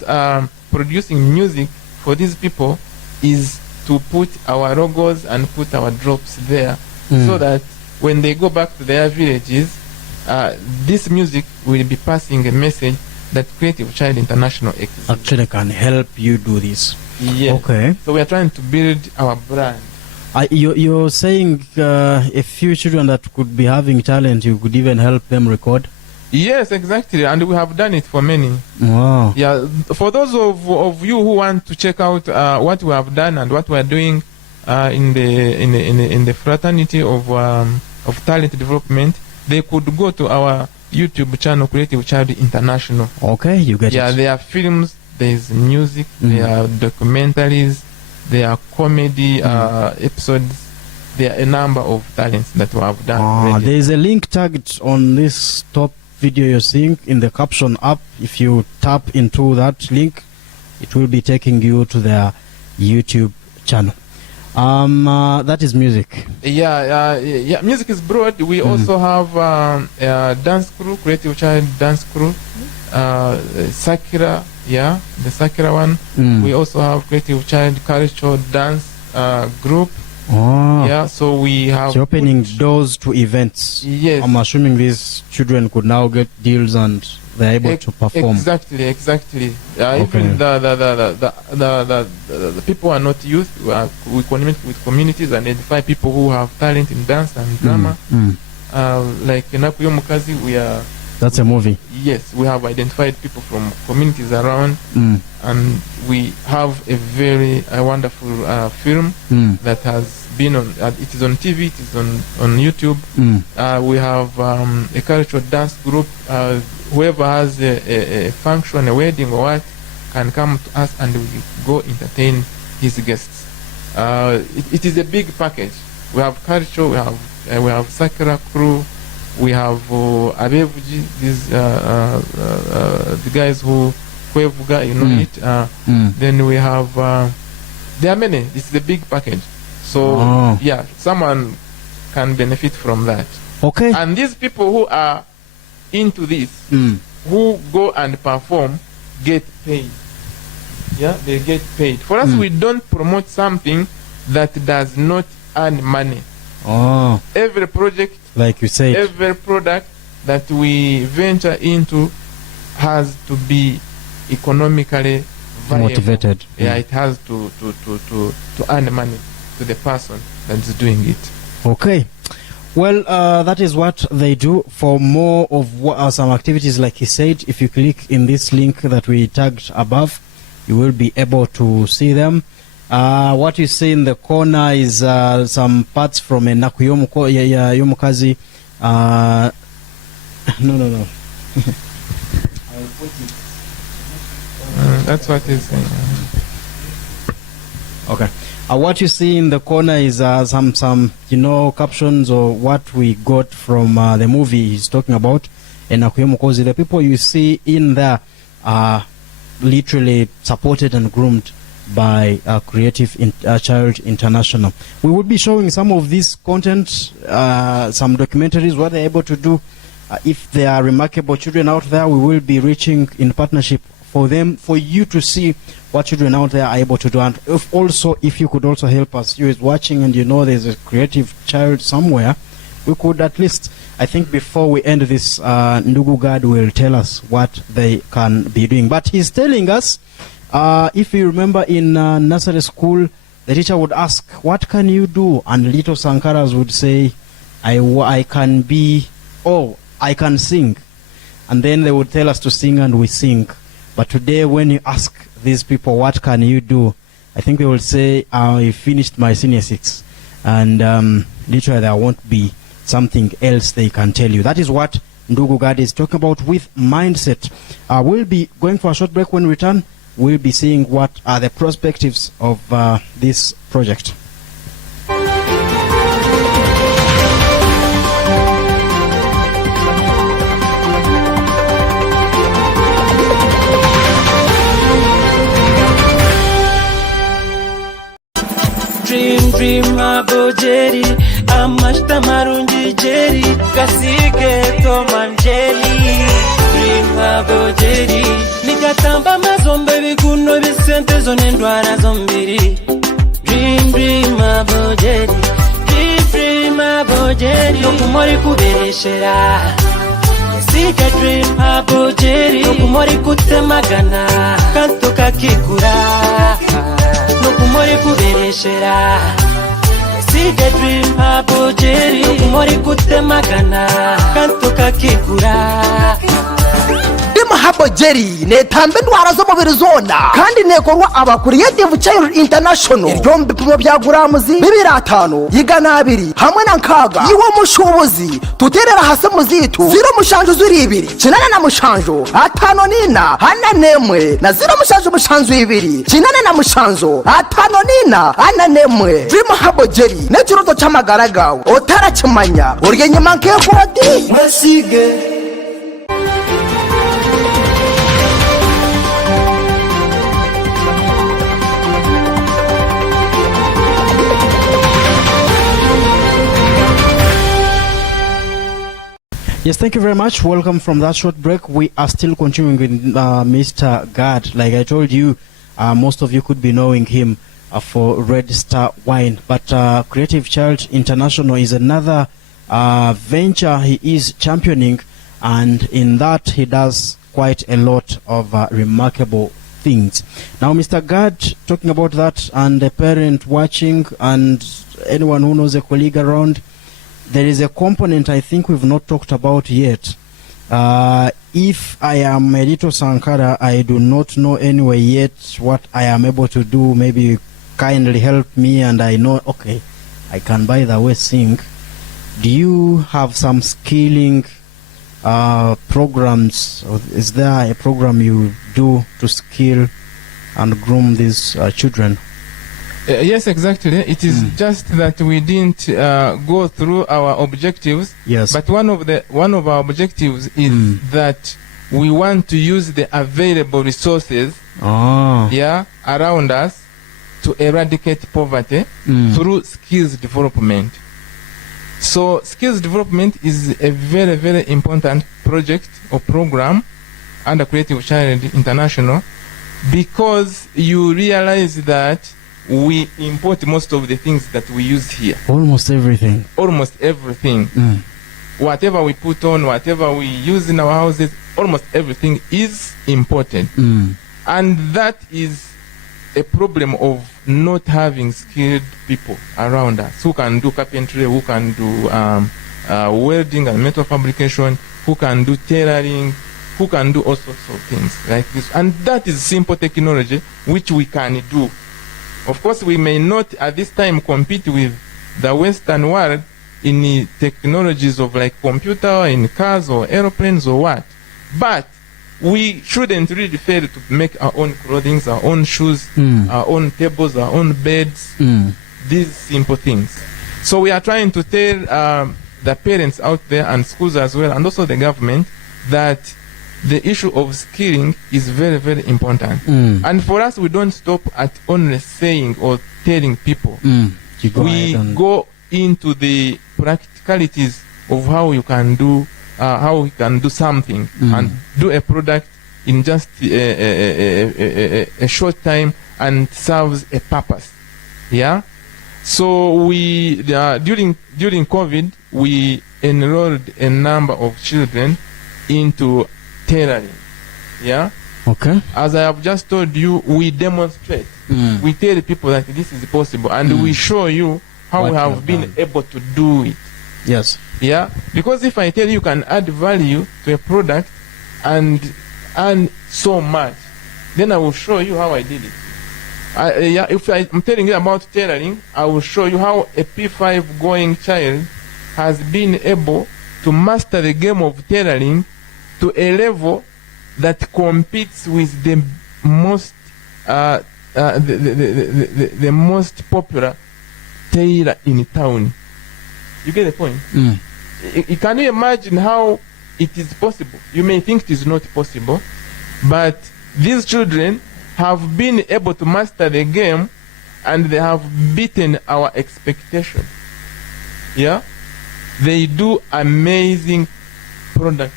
producing music for these people is to put our logos and put our drops there, so that when they go back to their villages, this music will be passing a message that Creative Child International actually can help you do this. Yeah. Okay. So we are trying to build our brand. You're saying a few children that could be having talent, you could even help them record? Yes, exactly, and we have done it for many. Wow. Yeah, for those of you who want to check out what we have done and what we are doing in the fraternity of talent development, they could go to our YouTube channel, Creative Child International. Okay, you get it. Yeah, there are films, there is music, there are documentaries, there are comedy episodes. There are a number of talents that we have done. There is a link tagged on this top video you're seeing in the caption up. If you tap into that link, it will be taking you to their YouTube channel. That is music. Yeah, music is broad. We also have a dance crew, creative child dance crew, Sakura, the Sakura one. We also have creative child cultural dance group. So we have opening doors to events. Yes, I'm assuming these children could now get deals and they're able to perform. Exactly. Even the people are not youth. We connect with communities and identify people who have talent in dance and drama. Like Nakuyo Mukazi, we are. That's a movie. Yes, we have identified people from communities around, and we have a very wonderful film that has been on. It is on TV. It is on YouTube. We have a cultural dance group. Whoever has a function, a wedding or what, can come to us and we go entertain his guests. It is a big package. We have culture. We have Sakura crew. We have Abevuji, the guys who Kwevuga, it. Then we have, there are many. This is a big package. So, someone can benefit from that. Okay. And these people who are into this, who go and perform, get paid. Yeah, they get paid. For us, we don't promote something that does not earn money. Every project, like you said, every product that we venture into has to be economically viable. Motivated. It has to earn money to the person that's doing it. Okay. Well, that is what they do. For more of some activities, like he said, if you click in this link that we tagged above, you will be able to see them. What you see in the corner is some parts from a Nakuyomukazi. No. That's what he's saying. Okay. What you see in the corner is some captions or what we got from the movie he's talking about. And Nakuyomukazi, the people you see in there are literally supported and groomed by Creative Child International. We will be showing some of this content, some documentaries, what they're able to do. If there are remarkable children out there, we will be reaching in partnership for them, for you to see what children out there are able to do. And if you could also help us, you is watching and you know there's a creative child somewhere, we could at least, I think before we end this, Ndugu Gad will tell us what they can be doing. But he's telling us, if you remember in nursery school, the teacher would ask, what can you do? And little Sankaras would say, I can be, I can sing. And then they would tell us to sing and we sing. But today when you ask these people, what can you do? I think they will say, I finished my senior 6. And literally there won't be something else they can tell you. That is what Ndugu Gad is talking about with mindset. We'll be going for a short break. When we return, we'll be seeing what are the perspectives of this project. Dream abojeri amashta marungi jeri kasige to manjeli dream abojeri nikatamba mazombe bikuno bisente zone ndwara zombiri dream abojeri dream abojeri nokumori kubereshera kasige dream abojeri nokumori kutemagana kanto kakikura nokumori kubereshera sige dream abojeri nokumori kutemagana kanto kakikura. Dream Habo Jerry netambe ndwara zo mubiri zona kandi nekorwa aba Creative Child International iryo mbipimo bya guramuzi 205 yigana 2 hamwe na nkaga yiwo mushobozi tuterera hase muzitu 0 mushanjo zuri 2 kinana na mushanjo 5 nina hana nemwe na 0 mushanjo mushanjo 2 kinana na mushanjo 5 nina hana nemwe Dream Habo Jerry nekiroto cy'amagaragawe otarakimanya urye nyima nk'ekoti masige. Yes, thank you very much. Welcome from that short break. We are still continuing with Mr. Gad. Like I told you, most of you could be knowing him for Red Star Wine. But Creative Child International is another venture he is championing. And in that, he does quite a lot of remarkable things. Now, Mr. Gad, talking about that, and a parent watching, and anyone who knows a colleague around, there is a component I think we've not talked about yet. If I am Edito Sankara, I do not know anyway yet what I am able to do. Maybe kindly help me and I know, okay, I can by the way sing. Do you have some skilling programs? Or is there a program you do to skill and groom these children? Yes, exactly. It is just that we didn't go through our objectives. Yes. But one of our objectives is that we want to use the available resources around us to eradicate poverty through skills development. So skills development is a very, very important project or program under Creative Child International, because you realize that we import most of the things that we use here. Almost everything. Almost everything. Whatever we put on, whatever we use in our houses, almost everything is imported. And that is a problem of not having skilled people around us who can do carpentry, who can do welding and metal fabrication, who can do tailoring, who can do all sorts of things like this. And that is simple technology which we can do. Of course, we may not at this time compete with the Western world in the technologies of like computer, in cars or aeroplanes or what. But we shouldn't really fail to make our own clothing, our own shoes, our own tables, our own beds, these simple things. So we are trying to tell the parents out there and schools as well, and also the government, that the issue of skilling is very, very important. And for us, we don't stop at only saying or telling people. We go into the practicalities of how you can do something and do a product in just a short time and serves a purpose. Yeah. So we during COVID, we enrolled a number of children into tailoring. Yeah. Okay. As I have just told you, we demonstrate. We tell people that this is possible, and we show you how we have been able to do it. Yes. Yeah. Because if I tell you can add value to a product and earn so much, then I will show you how I did it. If I'm telling you about tailoring, I will show you how a P5 going child has been able to master the game of tailoring to a level that competes with the most the most popular tailor in town. You get the point? Can you imagine how it is possible? You may think it is not possible, but these children have been able to master the game, and they have beaten our expectation. Yeah? They do amazing products.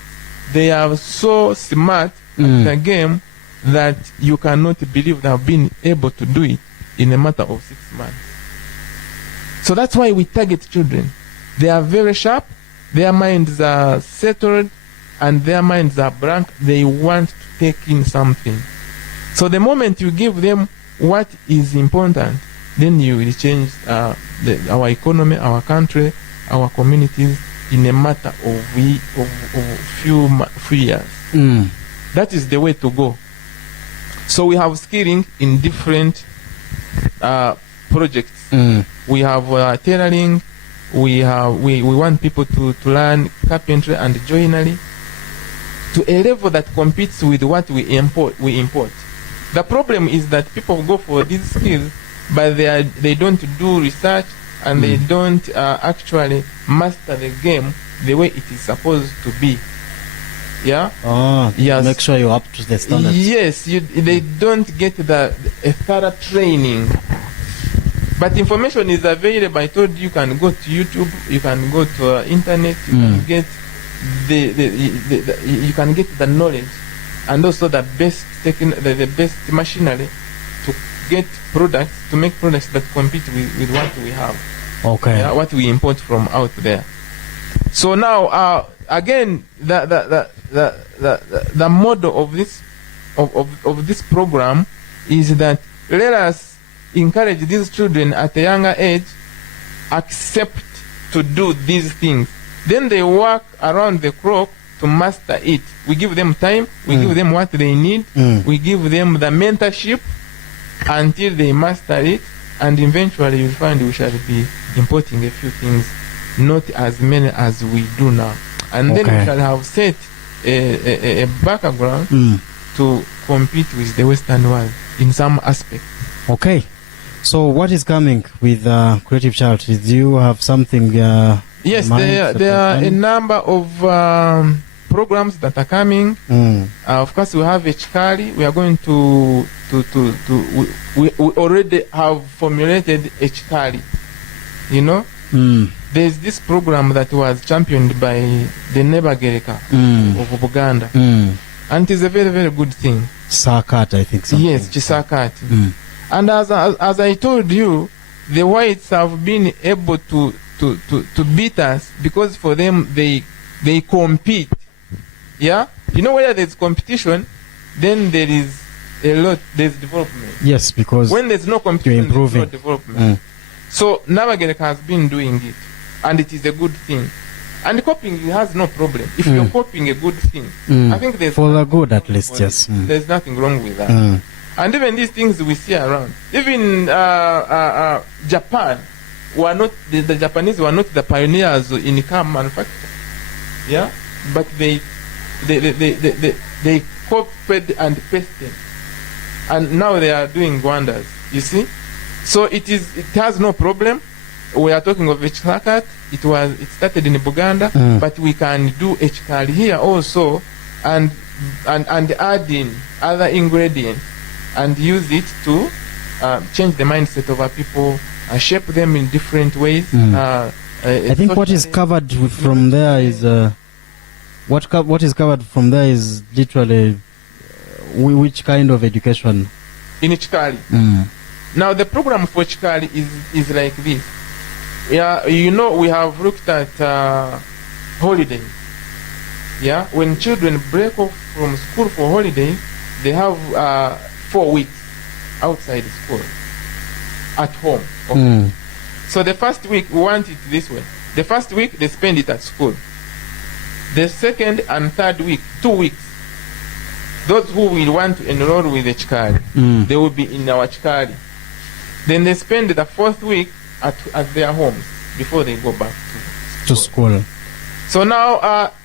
They are so smart at the game that you cannot believe they have been able to do it in a matter of 6 months. So that's why we target children. They are very sharp, their minds are settled, and their minds are blank. They want to take in something. So the moment you give them what is important, then you will change our economy, our country, our communities in a matter of few years. That is the way to go. So we have skilling in different projects. We have tailoring. We want people to learn carpentry and joinery to a level that competes with what we import. The problem is that people go for these skills, but they don't do research, and they don't actually master the game the way it is supposed to be. Yeah. Yes. Make sure you're up to the standards. Yes, they don't get a thorough training. But information is available. I told you can go to YouTube, you can go to internet, you can get you can get the knowledge, and also the best the best machinery to get products, to make products that compete with what we have. Okay. Yeah, what we import from out there. So now again, the model of this program is that let us encourage these children at a younger age accept to do these things. Then they work around the clock to master it. We give them time, we give them what they need, we give them the mentorship until they master it, and eventually you'll find we shall be importing a few things, not as many as we do now. And then we shall have set a background to compete with the Western world in some aspect. Okay. So what is coming with Creative Child? Do you have something? Yes, there are a number of programs that are coming. Of course, we have Echikali. We are going to we already have formulated Echikali. You know, there's this program that was championed by the Nebagereka of Buganda, and it is a very, very good thing. Sakat, I think. Something. Yes, Chisakat. And as I told you, the whites have been able to beat us because for them they compete. Yeah, you know, where there's competition, then there is there's development. Yes, because when there's no competition, there's no development. So Navagerek has been doing it, and it is a good thing. And copying has no problem. If you're copying a good thing, I think there's for the good at least. Yes, there's nothing wrong with that. And even these things we see around, even Japan, were not the Japanese were not the pioneers in car manufacture. Yeah, but they copied and pasted, and now they are doing wonders. You see, so it has no problem. We are talking of Echikali. It started in Buganda, but we can do Echikali here also, and add in other ingredients and use it to change the mindset of our people, shape them in different ways. I think what is covered from there is what is covered from there is literally which kind of education in Echikali. Now the program for Echikali is like this. Yeah, you know, we have looked at holidays. Yeah, when children break off from school for holidays, they have 4 weeks outside school, at home. Okay. So the first week we want it this way. The first week they spend it at school. The second and third week, 2 weeks, those who will want to enroll with the Echikali, they will be in our Echikali. Then they spend the fourth week at their homes before they go back to school. So now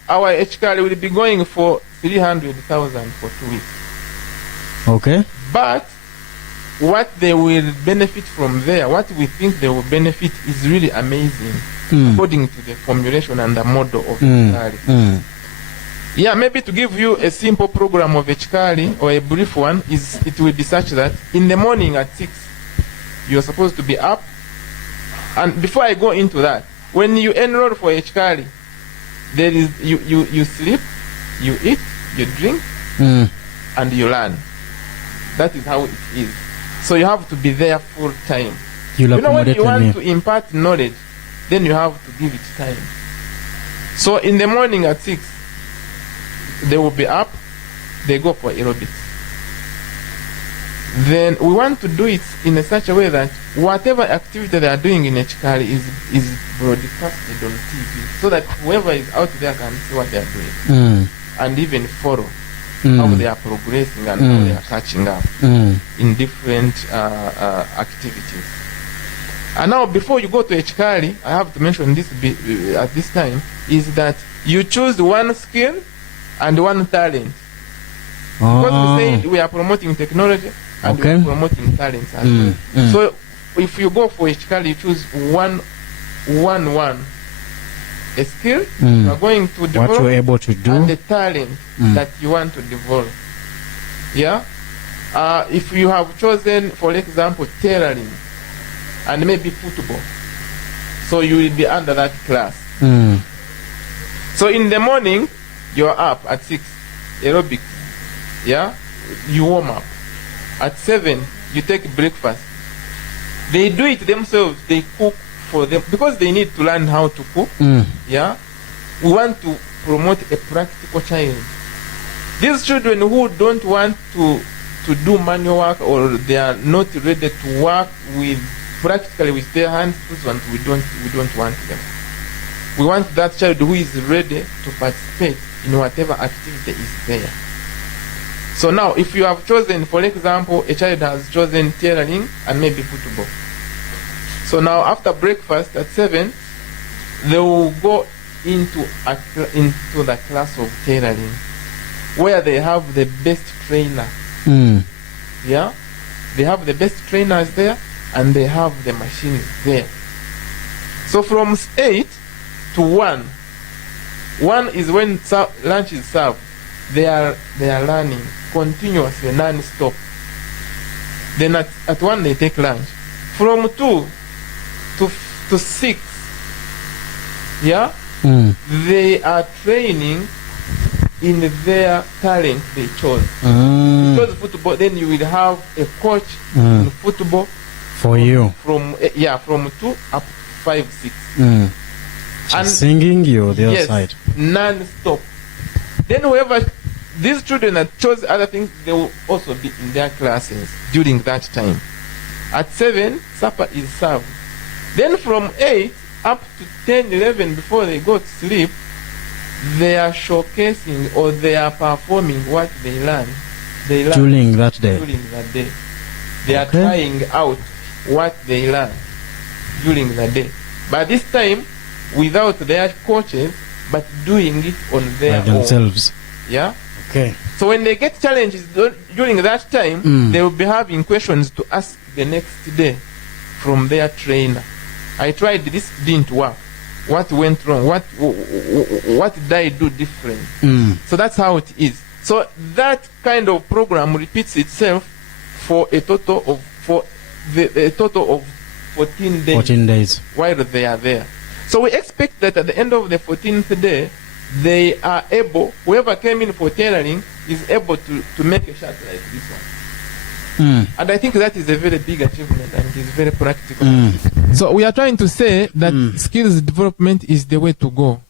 our Echikali will be going for 300,000 for 2 weeks. Okay. But what they will benefit from there, what we think they will benefit, is really amazing, according to the formulation and the model of Echikali. Yeah, maybe to give you a simple program of Echikali, or a brief one, it will be such that in the morning at 6, you're supposed to be up. And before I go into that, when you enroll for Echikali, there is you sleep, you eat, you drink, and you learn. That is how it is. So you have to be there full time. You know, when you want to impart knowledge, then you have to give it time. So in the morning at 6, they will be up, they go for aerobics. Then we want to do it in such a way that whatever activity they are doing in Echikali is broadcasted on TV, so that whoever is out there can see what they are doing and even follow. how they are progressing and how they are catching up in different activities. And now, before you go to HKALI, I have to mention this at this time, is that you choose one skill and one talent. Because we say we are promoting technology and we are promoting talents as well. So if you go for HKALI, you choose one, a skill you are going to develop, what you're able to do, and the talent that you want to develop. Yeah. If you have chosen, for example, tailoring and maybe football, so you will be under that class. So in the morning, you're up at 6, aerobics. Yeah, you warm up. At 7, you take breakfast. They do it themselves. They cook for them because they need to learn how to cook. Yeah, we want to promote a practical child. These children who don't want to do manual work, or they are not ready to work with practically with their hands, we don't want them. We want that child who is ready to participate in whatever activity is there. So now, if you have chosen, for example, a child has chosen tailoring and maybe football. So now, after breakfast at 7, they will go into the class of tailoring, where they have the best trainer. Yeah, they have the best trainers there, and they have the machines there. So from 8 to 1 is when lunch is served. They are learning continuously, non-stop. Then at 1 they take lunch. From 2 to 6, yeah, they are training in their talent they chose. Because football, then you will have a coach in football for you. From 2 up 5, 6. And singing you the other side. Non-stop. Then whoever these children that chose other things, they will also be in their classes during that time. At 7, supper is served. Then from 8 up to 10, 11, before they go to sleep, they are showcasing or they are performing what they learn. During that day. They are trying out what they learn during the day. But this time, without their coaches, but doing it on their themselves. Own. Yeah? Okay. So when they get challenges during that time, they will be having questions to ask the next day from their trainer. I tried this, didn't work. What went wrong? What did I do different? So that's how it is. So that kind of program repeats itself for a total of 14 days. 14 days. While they are there. So we expect that at the end of the 14th day, they are able, whoever came in for tailoring is able to make a shot like this one. And I think that is a very big achievement and it is very practical. So we are trying to say that skills development is the way to go.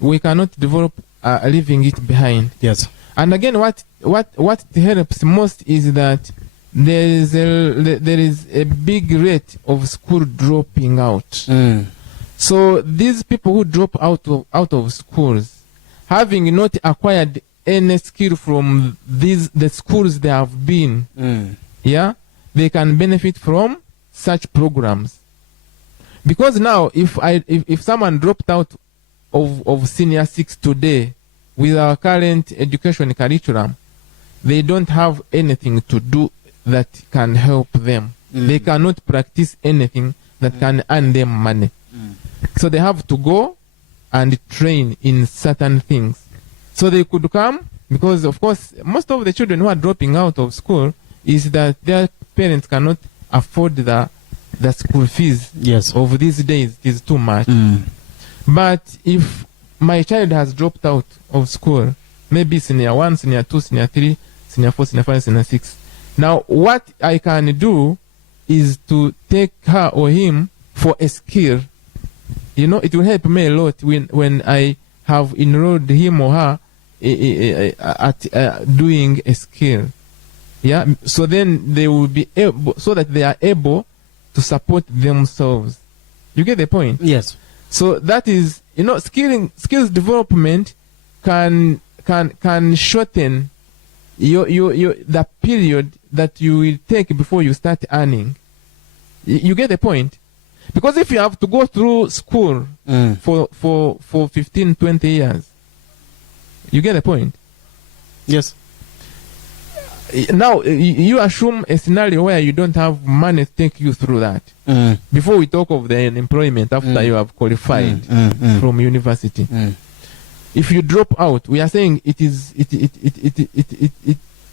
We cannot develop leaving it behind. Yes. And again, what helps most is that there is a big rate of school dropping out. So these people who drop out of schools, having not acquired any skill from the schools they have been, yeah, they can benefit from such programs. Because now, if someone dropped out of senior 6 today with our current education curriculum, they don't have anything to do that can help them. They cannot practice anything that can earn them money. So they have to go and train in certain things. So they could come, because of course, most of the children who are dropping out of school is that their parents cannot afford the school fees of these days. It is too much. But if my child has dropped out of school, maybe senior 1, senior 2, senior 3, senior 4, senior 5, senior 6. Now, what I can do is to take her or him for a skill. You know, it will help me a lot when I have enrolled him or her at doing a skill. Yeah, so then they will be able, so that they are able to support themselves. You get the point? Yes. So that is, skills development can shorten the period that you will take before you start earning. You get the point? Because if you have to go through school for 15, 20 years, you get the point? Yes. Now, you assume a scenario where you don't have money to take you through that. Before we talk of the unemployment after you have qualified from university. If you drop out, we are saying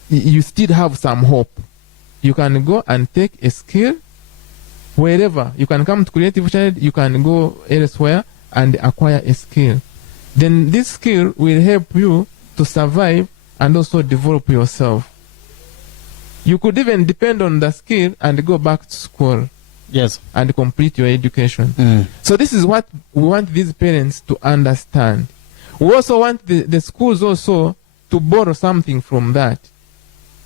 you still have some hope. You can go and take a skill wherever. You can come to Creative Child, you can go elsewhere and acquire a skill. Then this skill will help you to survive and also develop yourself. You could even depend on the skill and go back to school. Yes. And complete your education. So this is what we want these parents to understand. We also want the schools also to borrow something from that.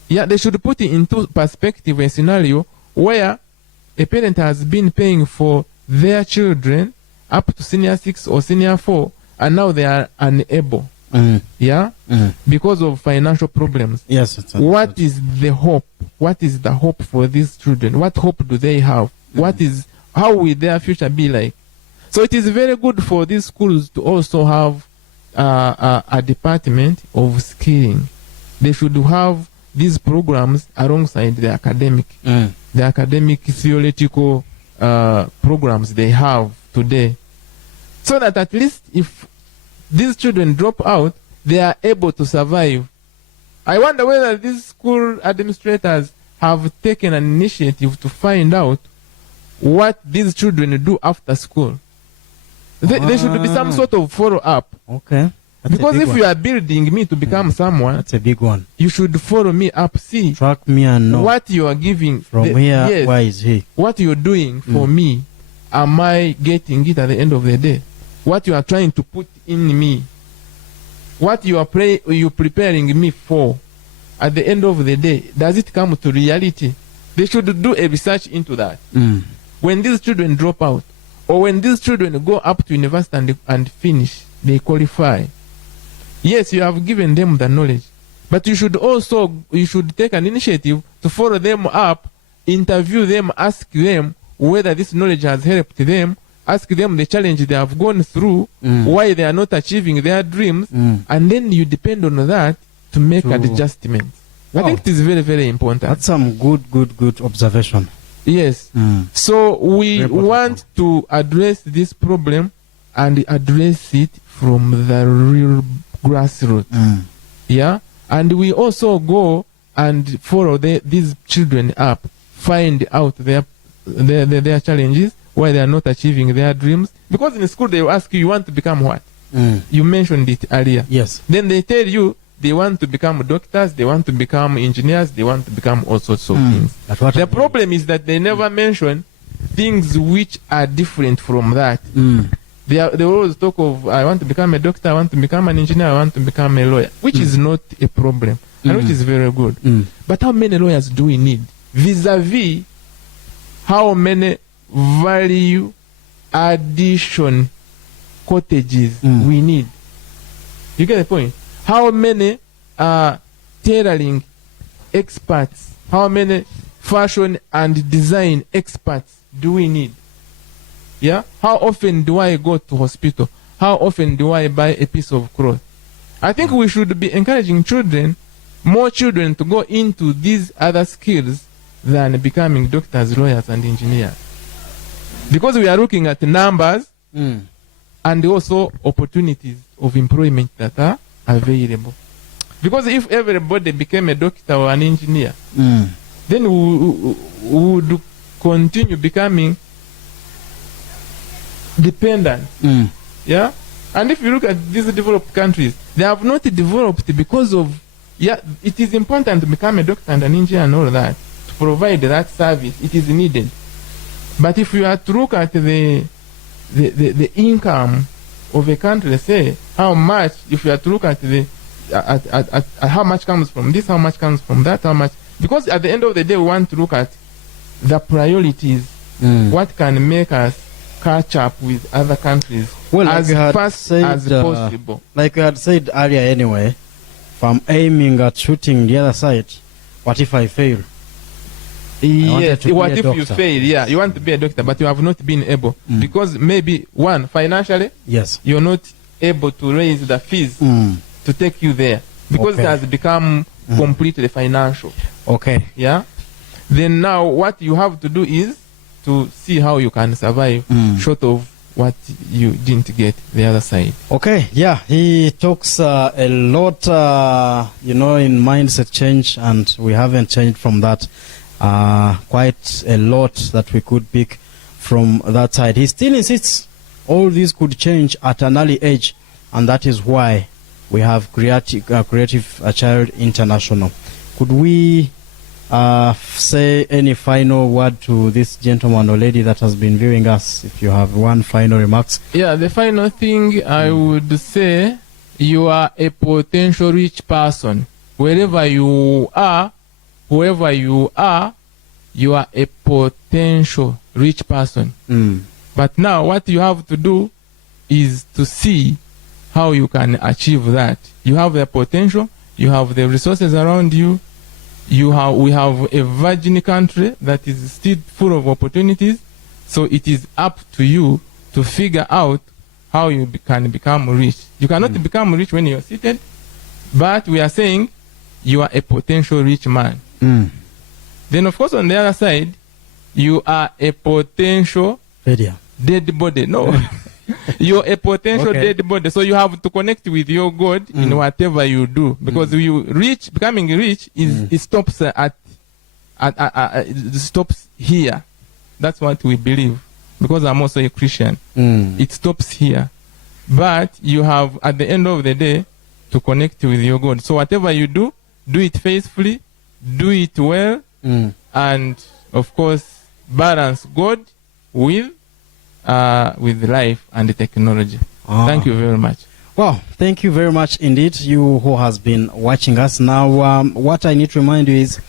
Yeah, they should put it into perspective a scenario where a parent has been paying for their children up to senior 6 or senior 4, and now they are unable. Because of financial problems. Yes. What is the hope? What is the hope for these children? What hope do they have? How will their future be like? So it is very good for these schools to also have a department of skilling. They should have these programs alongside the academic theoretical programs they have today, so that at least if these children drop out, they are able to survive. I wonder whether these school administrators have taken an initiative to find out what these children do after school. There should be some sort of follow-up. Okay. Because if you are building me to become someone, that's a big one. You should follow me up, see, track me and know what you are giving from here. Yes, why is he? What you're doing for me, am I getting it at the end of the day? What you are trying to put in me, what you are preparing me for, at the end of the day, does it come to reality? They should do a research into that. When these children drop out, or when these children go up to university and finish, they qualify. Yes, you have given them the knowledge, but you should take an initiative to follow them up, interview them, ask them whether this knowledge has helped them, ask them the challenge they have gone through, why they are not achieving their dreams, and then you depend on that to make adjustments. I think it is very, very important. That's some good observation. Yes. So we want to address this problem and address it from the real grassroots. Yeah. And we also go and follow these children up, find out their challenges, why they are not achieving their dreams. Because in school they will ask you want to become what? You mentioned it earlier. Yes. Then they tell you they want to become doctors, they want to become engineers, they want to become all sorts of things. The problem is that they never mention things which are different from that. They always talk of, I want to become a doctor, I want to become an engineer, I want to become a lawyer, which is not a problem, and which is very good. But how many lawyers do we need? Vis-a-vis how many value addition cottages we need. You get the point? How many tailoring experts, how many fashion and design experts do we need? Yeah? How often do I go to hospital? How often do I buy a piece of cloth? I think we should be encouraging more children to go into these other skills than becoming doctors, lawyers, and engineers. Because we are looking at numbers and also opportunities of employment that are available. Because if everybody became a doctor or an engineer, then we would continue becoming dependent. Yeah? And if you look at these developed countries, they have not developed because of, it is important to become a doctor and an engineer and all that, to provide that service. It is needed. But if you are to look at the income of a country, say how much, if you are to look at at how much comes from this, how much comes from that, how much, because at the end of the day we want to look at the priorities, what can make us catch up with other countries as fast as possible. Like you had said earlier anyway, if I'm aiming at shooting the other side, what if I fail? Yes, what if you fail? Yeah, you want to be a doctor, but you have not been able. Because maybe, one, financially, yes, you're not able to raise the fees to take you there. Because it has become completely financial. Okay. Yeah? Then now what you have to do is to see how you can survive short of what you didn't get the other side. Okay, yeah, he talks a lot, in mindset change, and we haven't changed from that. Quite a lot that we could pick from that side. He still insists all these could change at an early age, and that is why we have Creative Child International. Could we say any final word to this gentleman or lady that has been viewing us, if you have one final remarks? Yeah, the final thing I would say, you are a potential rich person. Wherever you are, whoever you are a potential rich person. But now what you have to do is to see how you can achieve that. You have the potential, you have the resources around you, we have a virgin country that is still full of opportunities, so it is up to you to figure out how you can become rich. You cannot become rich when you're seated, but we are saying you are a potential rich man. Then of course on the other side, you are a potential dead body. No. You're a potential dead body, so you have to connect with your God in whatever you do, because becoming rich it stops it stops here. That's what we believe, because I'm also a Christian. It stops here, but you have at the end of the day to connect with your God. So whatever you do it faithfully, do it well, and of course balance God with life and the technology. Thank you very much. Well, thank you very much indeed, you who has been watching us. Now, what I need to remind you is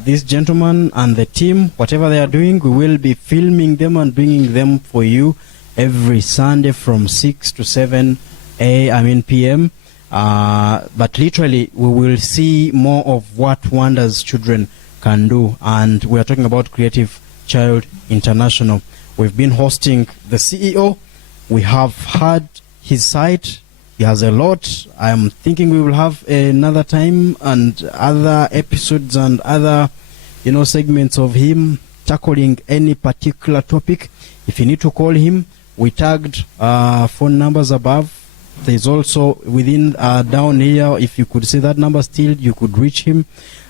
this gentleman and the team, whatever they are doing, we will be filming them and bringing them for you every Sunday from 6 to 7 p.m. But literally, we will see more of what wonders children can do. And we are talking about Creative Child International. We've been hosting the CEO. We have had his side. He has a lot. I'm thinking we will have another time and other episodes and other, segments of him tackling any particular topic. If you need to call him, we tagged phone numbers above. There's also within down here, if you could say that number still, you could reach him.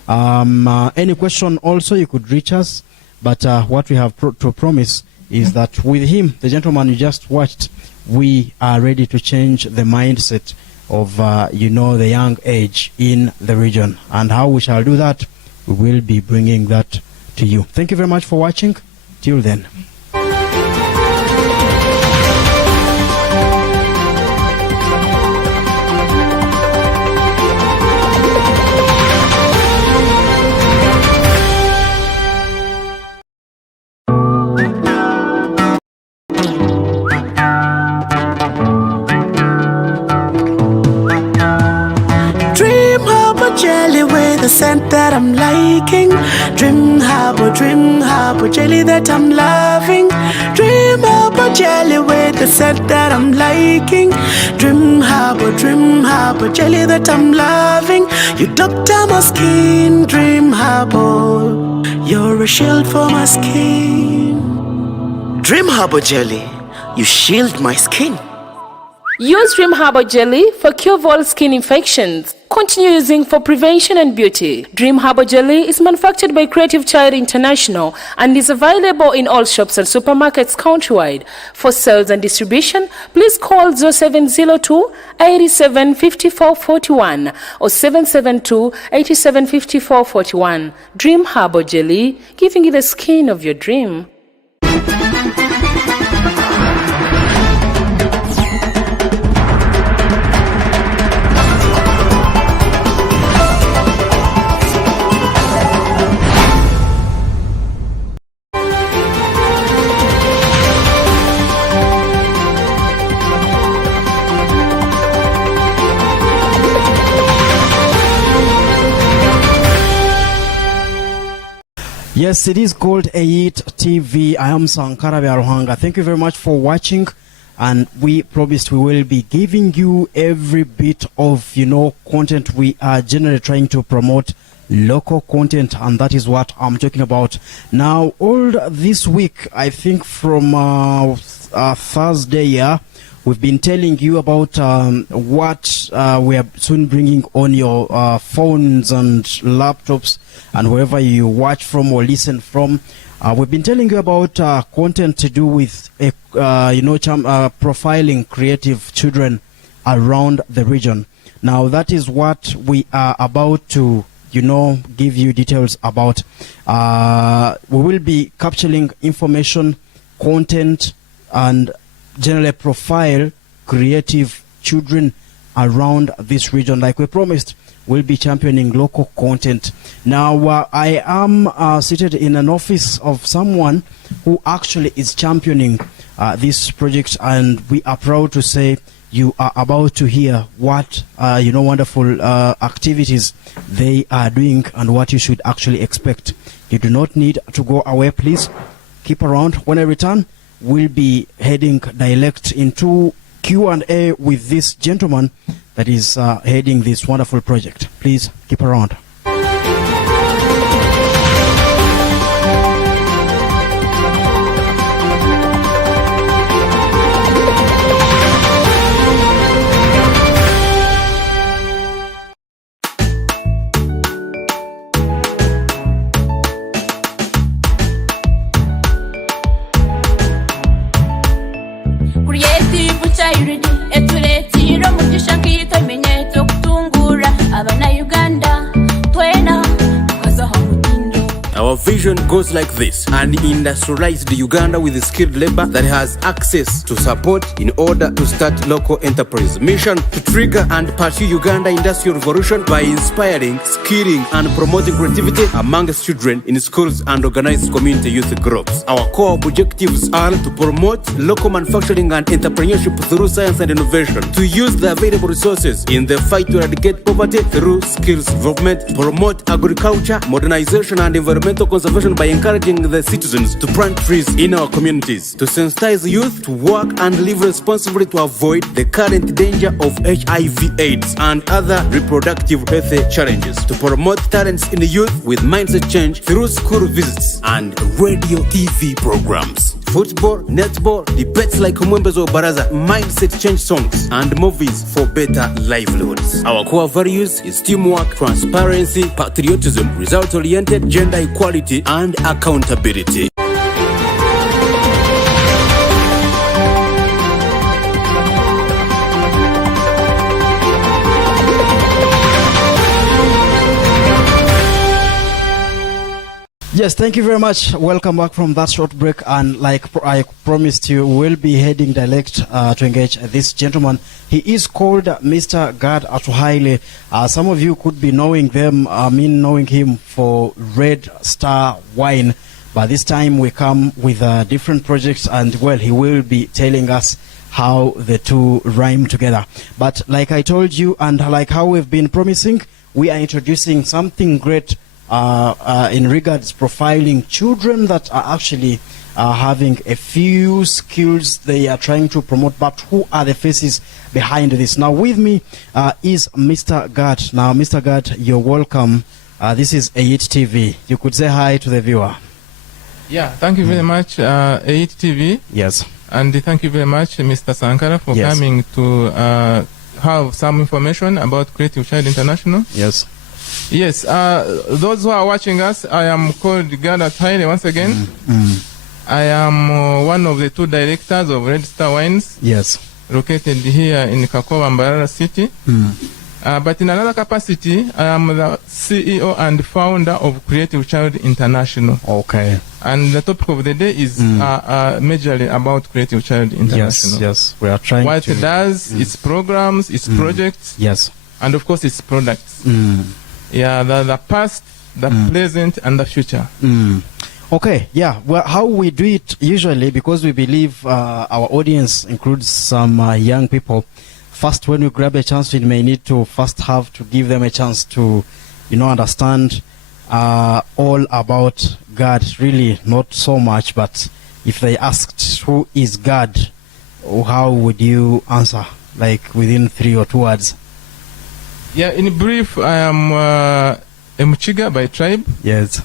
Any question also, you could reach us. But what we have to promise is that with him, the gentleman you just watched, we are ready to change the mindset of, the young age in the region. And how we shall do that, we will be bringing that to you. Thank you very much for watching. Till then. Jelly with a scent that I'm liking. Dream harbor jelly that I'm loving. Dream harbor jelly with a scent that I'm liking. Dream harbor jelly that I'm loving. You doctor my skin, dream harbor. You're a shield for my skin. Dream harbor jelly, you shield my skin. Use Dream Harbor Jelly for cure of all skin infections. Continue using for prevention and beauty. Dream Harbor Jelly is manufactured by Creative Child International and is available in all shops and supermarkets countrywide. For sales and distribution, please call 0702 87 54 41 or 772 87 54 41. Dream Harbor Jelly, giving you the skin of your dream. Yes, it is called EYIT TV. I am Sankara Biaruhanga. Thank you very much for watching, and we promised we will be giving you every bit of, content. We are generally trying to promote local content, and that is what I'm talking about. Now, all this week, I think from Thursday, we've been telling you about what we are soon bringing on your phones and laptops and wherever you watch from or listen from. We've been telling you about content to do with profiling creative children around the region. Now, that is what we are about to give you details about. We will be capturing information, content, and generally profile creative children around this region. Like we promised, we'll be championing local content. Now, I am seated in an office of someone who actually is championing this project, and we are proud to say you are about to hear what wonderful activities they are doing and what you should actually expect. You do not need to go away. Please keep around. When I return, we'll be heading direct into Q&A with this gentleman that is heading this wonderful project. Please keep around. Our vision goes like this: an industrialized Uganda with skilled labor that has access to support in order to start local enterprise. Mission: to trigger and pursue Uganda industrial revolution by inspiring, skilling, and promoting creativity amongst children in schools and organized community youth groups. Our core objectives are to promote local manufacturing and entrepreneurship through science and innovation, to use the available resources in the fight to eradicate poverty through skills development, promote agriculture, modernization, and environmental conservation by encouraging the citizens to plant trees in our communities, to sensitize youth to work and live responsibly to avoid the current danger of HIV/AIDS and other reproductive health challenges, to promote talents in the youth with mindset change through school visits and radio TV programs, football, netball, debates like Mwembezo Baraza, mindset change songs, and movies for better livelihoods. Our core values is teamwork, transparency, patriotism, result-oriented, gender equality, and accountability. Yes, thank you very much. Welcome back from that short break. And like I promised you, we'll be heading direct to engage this gentleman. He is called Mr. Gad Atuhaire. Some of you could be knowing knowing him for Red Star Wine. But this time we come with different projects, and well, he will be telling us how the two rhyme together. But like I told you, and like how we've been promising, we are introducing something great in regards profiling children that are actually having a few skills they are trying to promote, but who are the faces behind this? Now with me is Mr. Gad. Now Mr. Gad, you're welcome. This is EYIT TV. You could say hi to the viewer. Yeah, thank you very much, EYIT TV. Yes. And thank you very much, Mr. Sankara, for coming to have some information about Creative Child International. Yes. Yes, those who are watching us, I am called Gad Atuhaire once again. I am one of the two directors of Red Star Wines. Yes. Located here in Kakowa, Mbarara City. But in another capacity, I am the CEO and founder of Creative Child International. Okay. And the topic of the day is majorly about Creative Child International. Yes, we are trying what it does, its programs, its projects. Yes. And of course its products. Yeah, the past, the present, and the future. Okay, yeah. Well, how we do it usually, because we believe our audience includes some young people. First, when we grab a chance, we may need to first have to give them a chance to, understand all about God. Really, not so much, but if they asked who is God, how would you answer? Like within 3 or 2 words? Yeah, in brief, I am a Muchiga by tribe. Yes.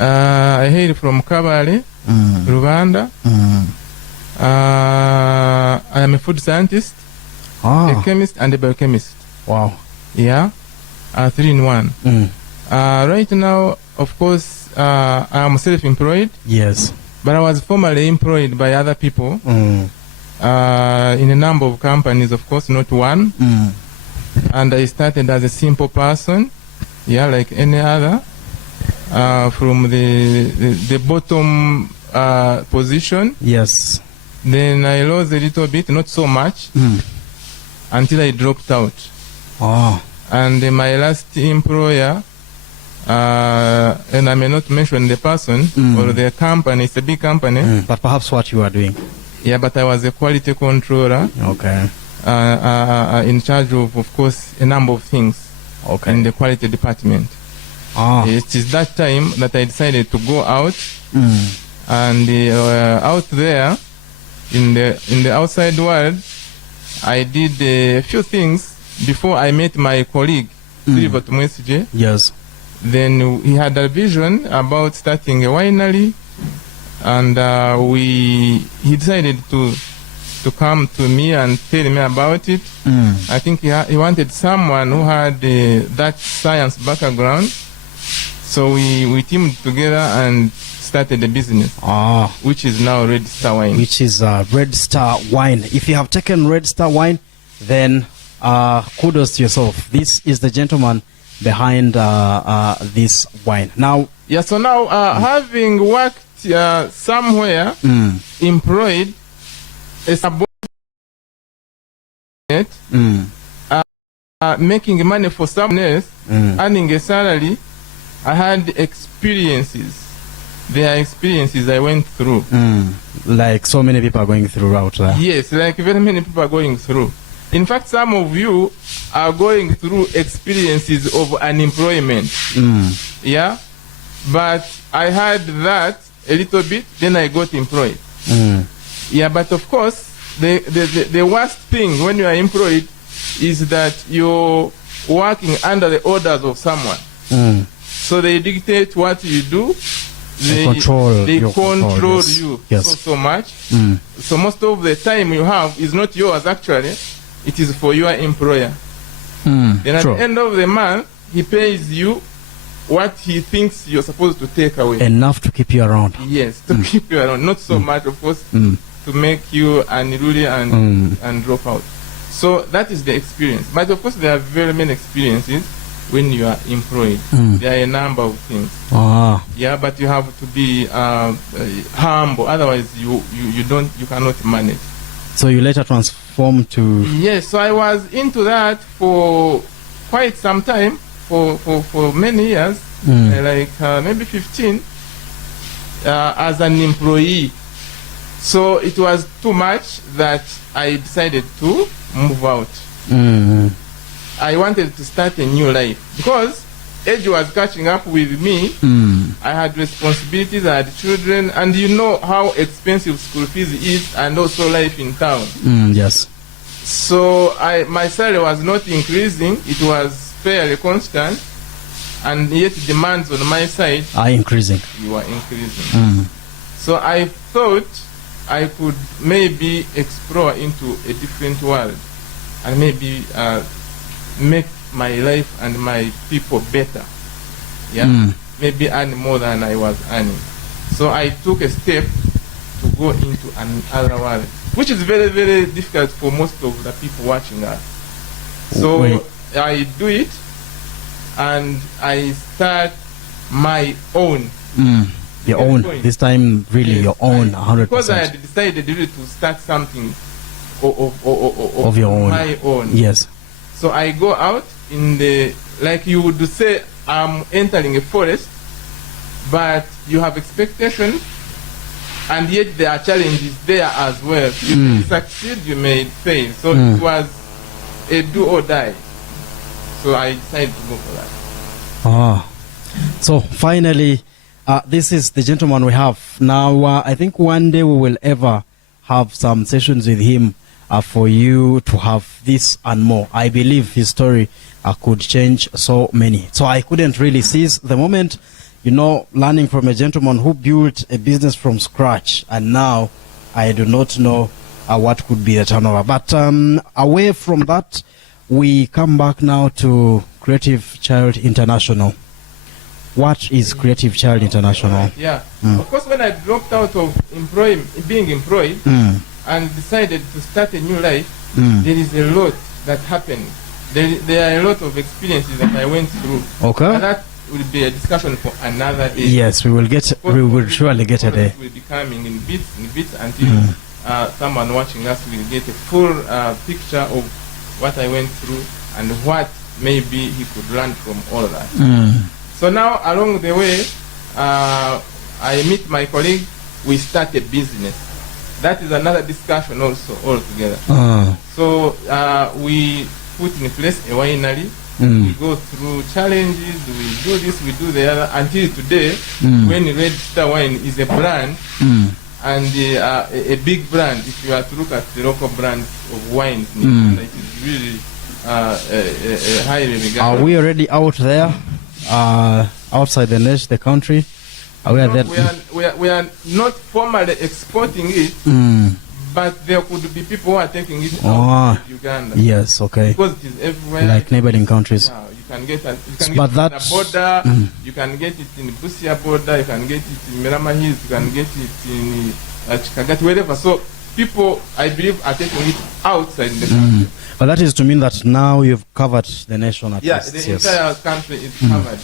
I hail from Kabale, Rwanda. I am a food scientist, a chemist, and a biochemist. Wow. Yeah, 3 in 1. Right now, of course, I am self-employed. Yes. But I was formerly employed by other people in a number of companies, of course, not one. And I started as a simple person, yeah, like any other, from the bottom position. Yes. Then I lost a little bit, not so much, until I dropped out. Oh. And my last employer, and I may not mention the person or the company, it's a big company. But perhaps what you are doing. Yeah, but I was a quality controller. Okay. In charge of course, a number of things. Okay. In the quality department. It is that time that I decided to go out, and out there, in the outside world, I did a few things before I met my colleague, Silver Tumwesije. Yes. Then he had a vision about starting a winery, and he decided to come to me and tell me about it. I think he wanted someone who had that science background. So we teamed together and started the business, which is now Red Star Wine. Which is Red Star Wine. If you have taken Red Star Wine, then kudos to yourself. This is the gentleman behind this wine. Now, yeah. So now, having worked somewhere, employed, making money for someone else, earning a salary, I had experiences. There are experiences I went through. Like so many people are going through out there. Yes, like very many people are going through. In fact, some of you are going through experiences of unemployment. Yeah, but I had that a little bit, then I got employed. Yeah, but of course, the worst thing when you are employed is that you're working under the orders of someone. So they dictate what you do. They control yes. you Yes. so much. So most of the time you have is not yours actually. It is for your employer. Then at the end of the month, he pays you what he thinks you're supposed to take away. Enough to keep you around. Yes, to keep you around. Not so much, of course, to make you unruly and drop out. So that is the experience. But of course, there are very many experiences when you are employed. There are a number of things. Yeah, but you have to be humble. Otherwise, you cannot manage. So you later transform to... Yes, so I was into that for quite some time, for many years, like maybe 15, as an employee. So it was too much that I decided to move out. I wanted to start a new life because age was catching up with me. I had responsibilities, I had children, and you know how expensive school fees is, and also life in town. Yes. So my salary was not increasing; it was fairly constant, and yet demands on my side are increasing. You are increasing. So I thought I could maybe explore into a different world, and maybe make my life and my people better. Yeah, maybe earn more than I was earning. So I took a step to go into another world, which is very, very difficult for most of the people watching us. So I do it, and I start my own. Your own. This time, really your own, 100%. Because I had decided really to start something of your own. My own. Yes. So I go out in the, like you would say, I'm entering a forest, but you have expectation, and yet there are challenges there as well. You may succeed, you may fail. So it was a do or die. So I decided to go for that. So finally, this is the gentleman we have. Now, I think one day we will ever have some sessions with him for you to have this and more. I believe his story could change so many. So I couldn't really seize the moment, you know, learning from a gentleman who built a business from scratch. And now I do not know what could be the turnover. But away from that, we come back now to Creative Child International. What is Creative Child International? Yeah. Of course, when I dropped out of being employed and decided to start a new life, there is a lot that happened. There are a lot of experiences that I went through. Okay. And that will be a discussion for another day. Yes, we will surely get a day. It will be coming in bits until someone watching us will get a full picture of what I went through and what maybe he could learn from all of that. So now, along the way, I meet my colleague, we start a business. That is another discussion also altogether. So we put in place a winery, we go through challenges, we do this, we do the other, until today, when Red Star Wine is a brand, and a big brand. If you are to look at the local brands of wines, it is really highly regarded. Are we already out there? Outside the country? We are not formally exporting it, but there could be people who are taking it out of Uganda. Yes, okay. Because it is everywhere. Like neighboring countries. Yeah, you can get it in the border, you can get it in Busia border, you can get it in Mirama Hills, you can get it in Chikagati, wherever. So people, I believe, are taking it outside the country. But that is to mean that now you've covered the nation at least. Yeah, the entire country is covered.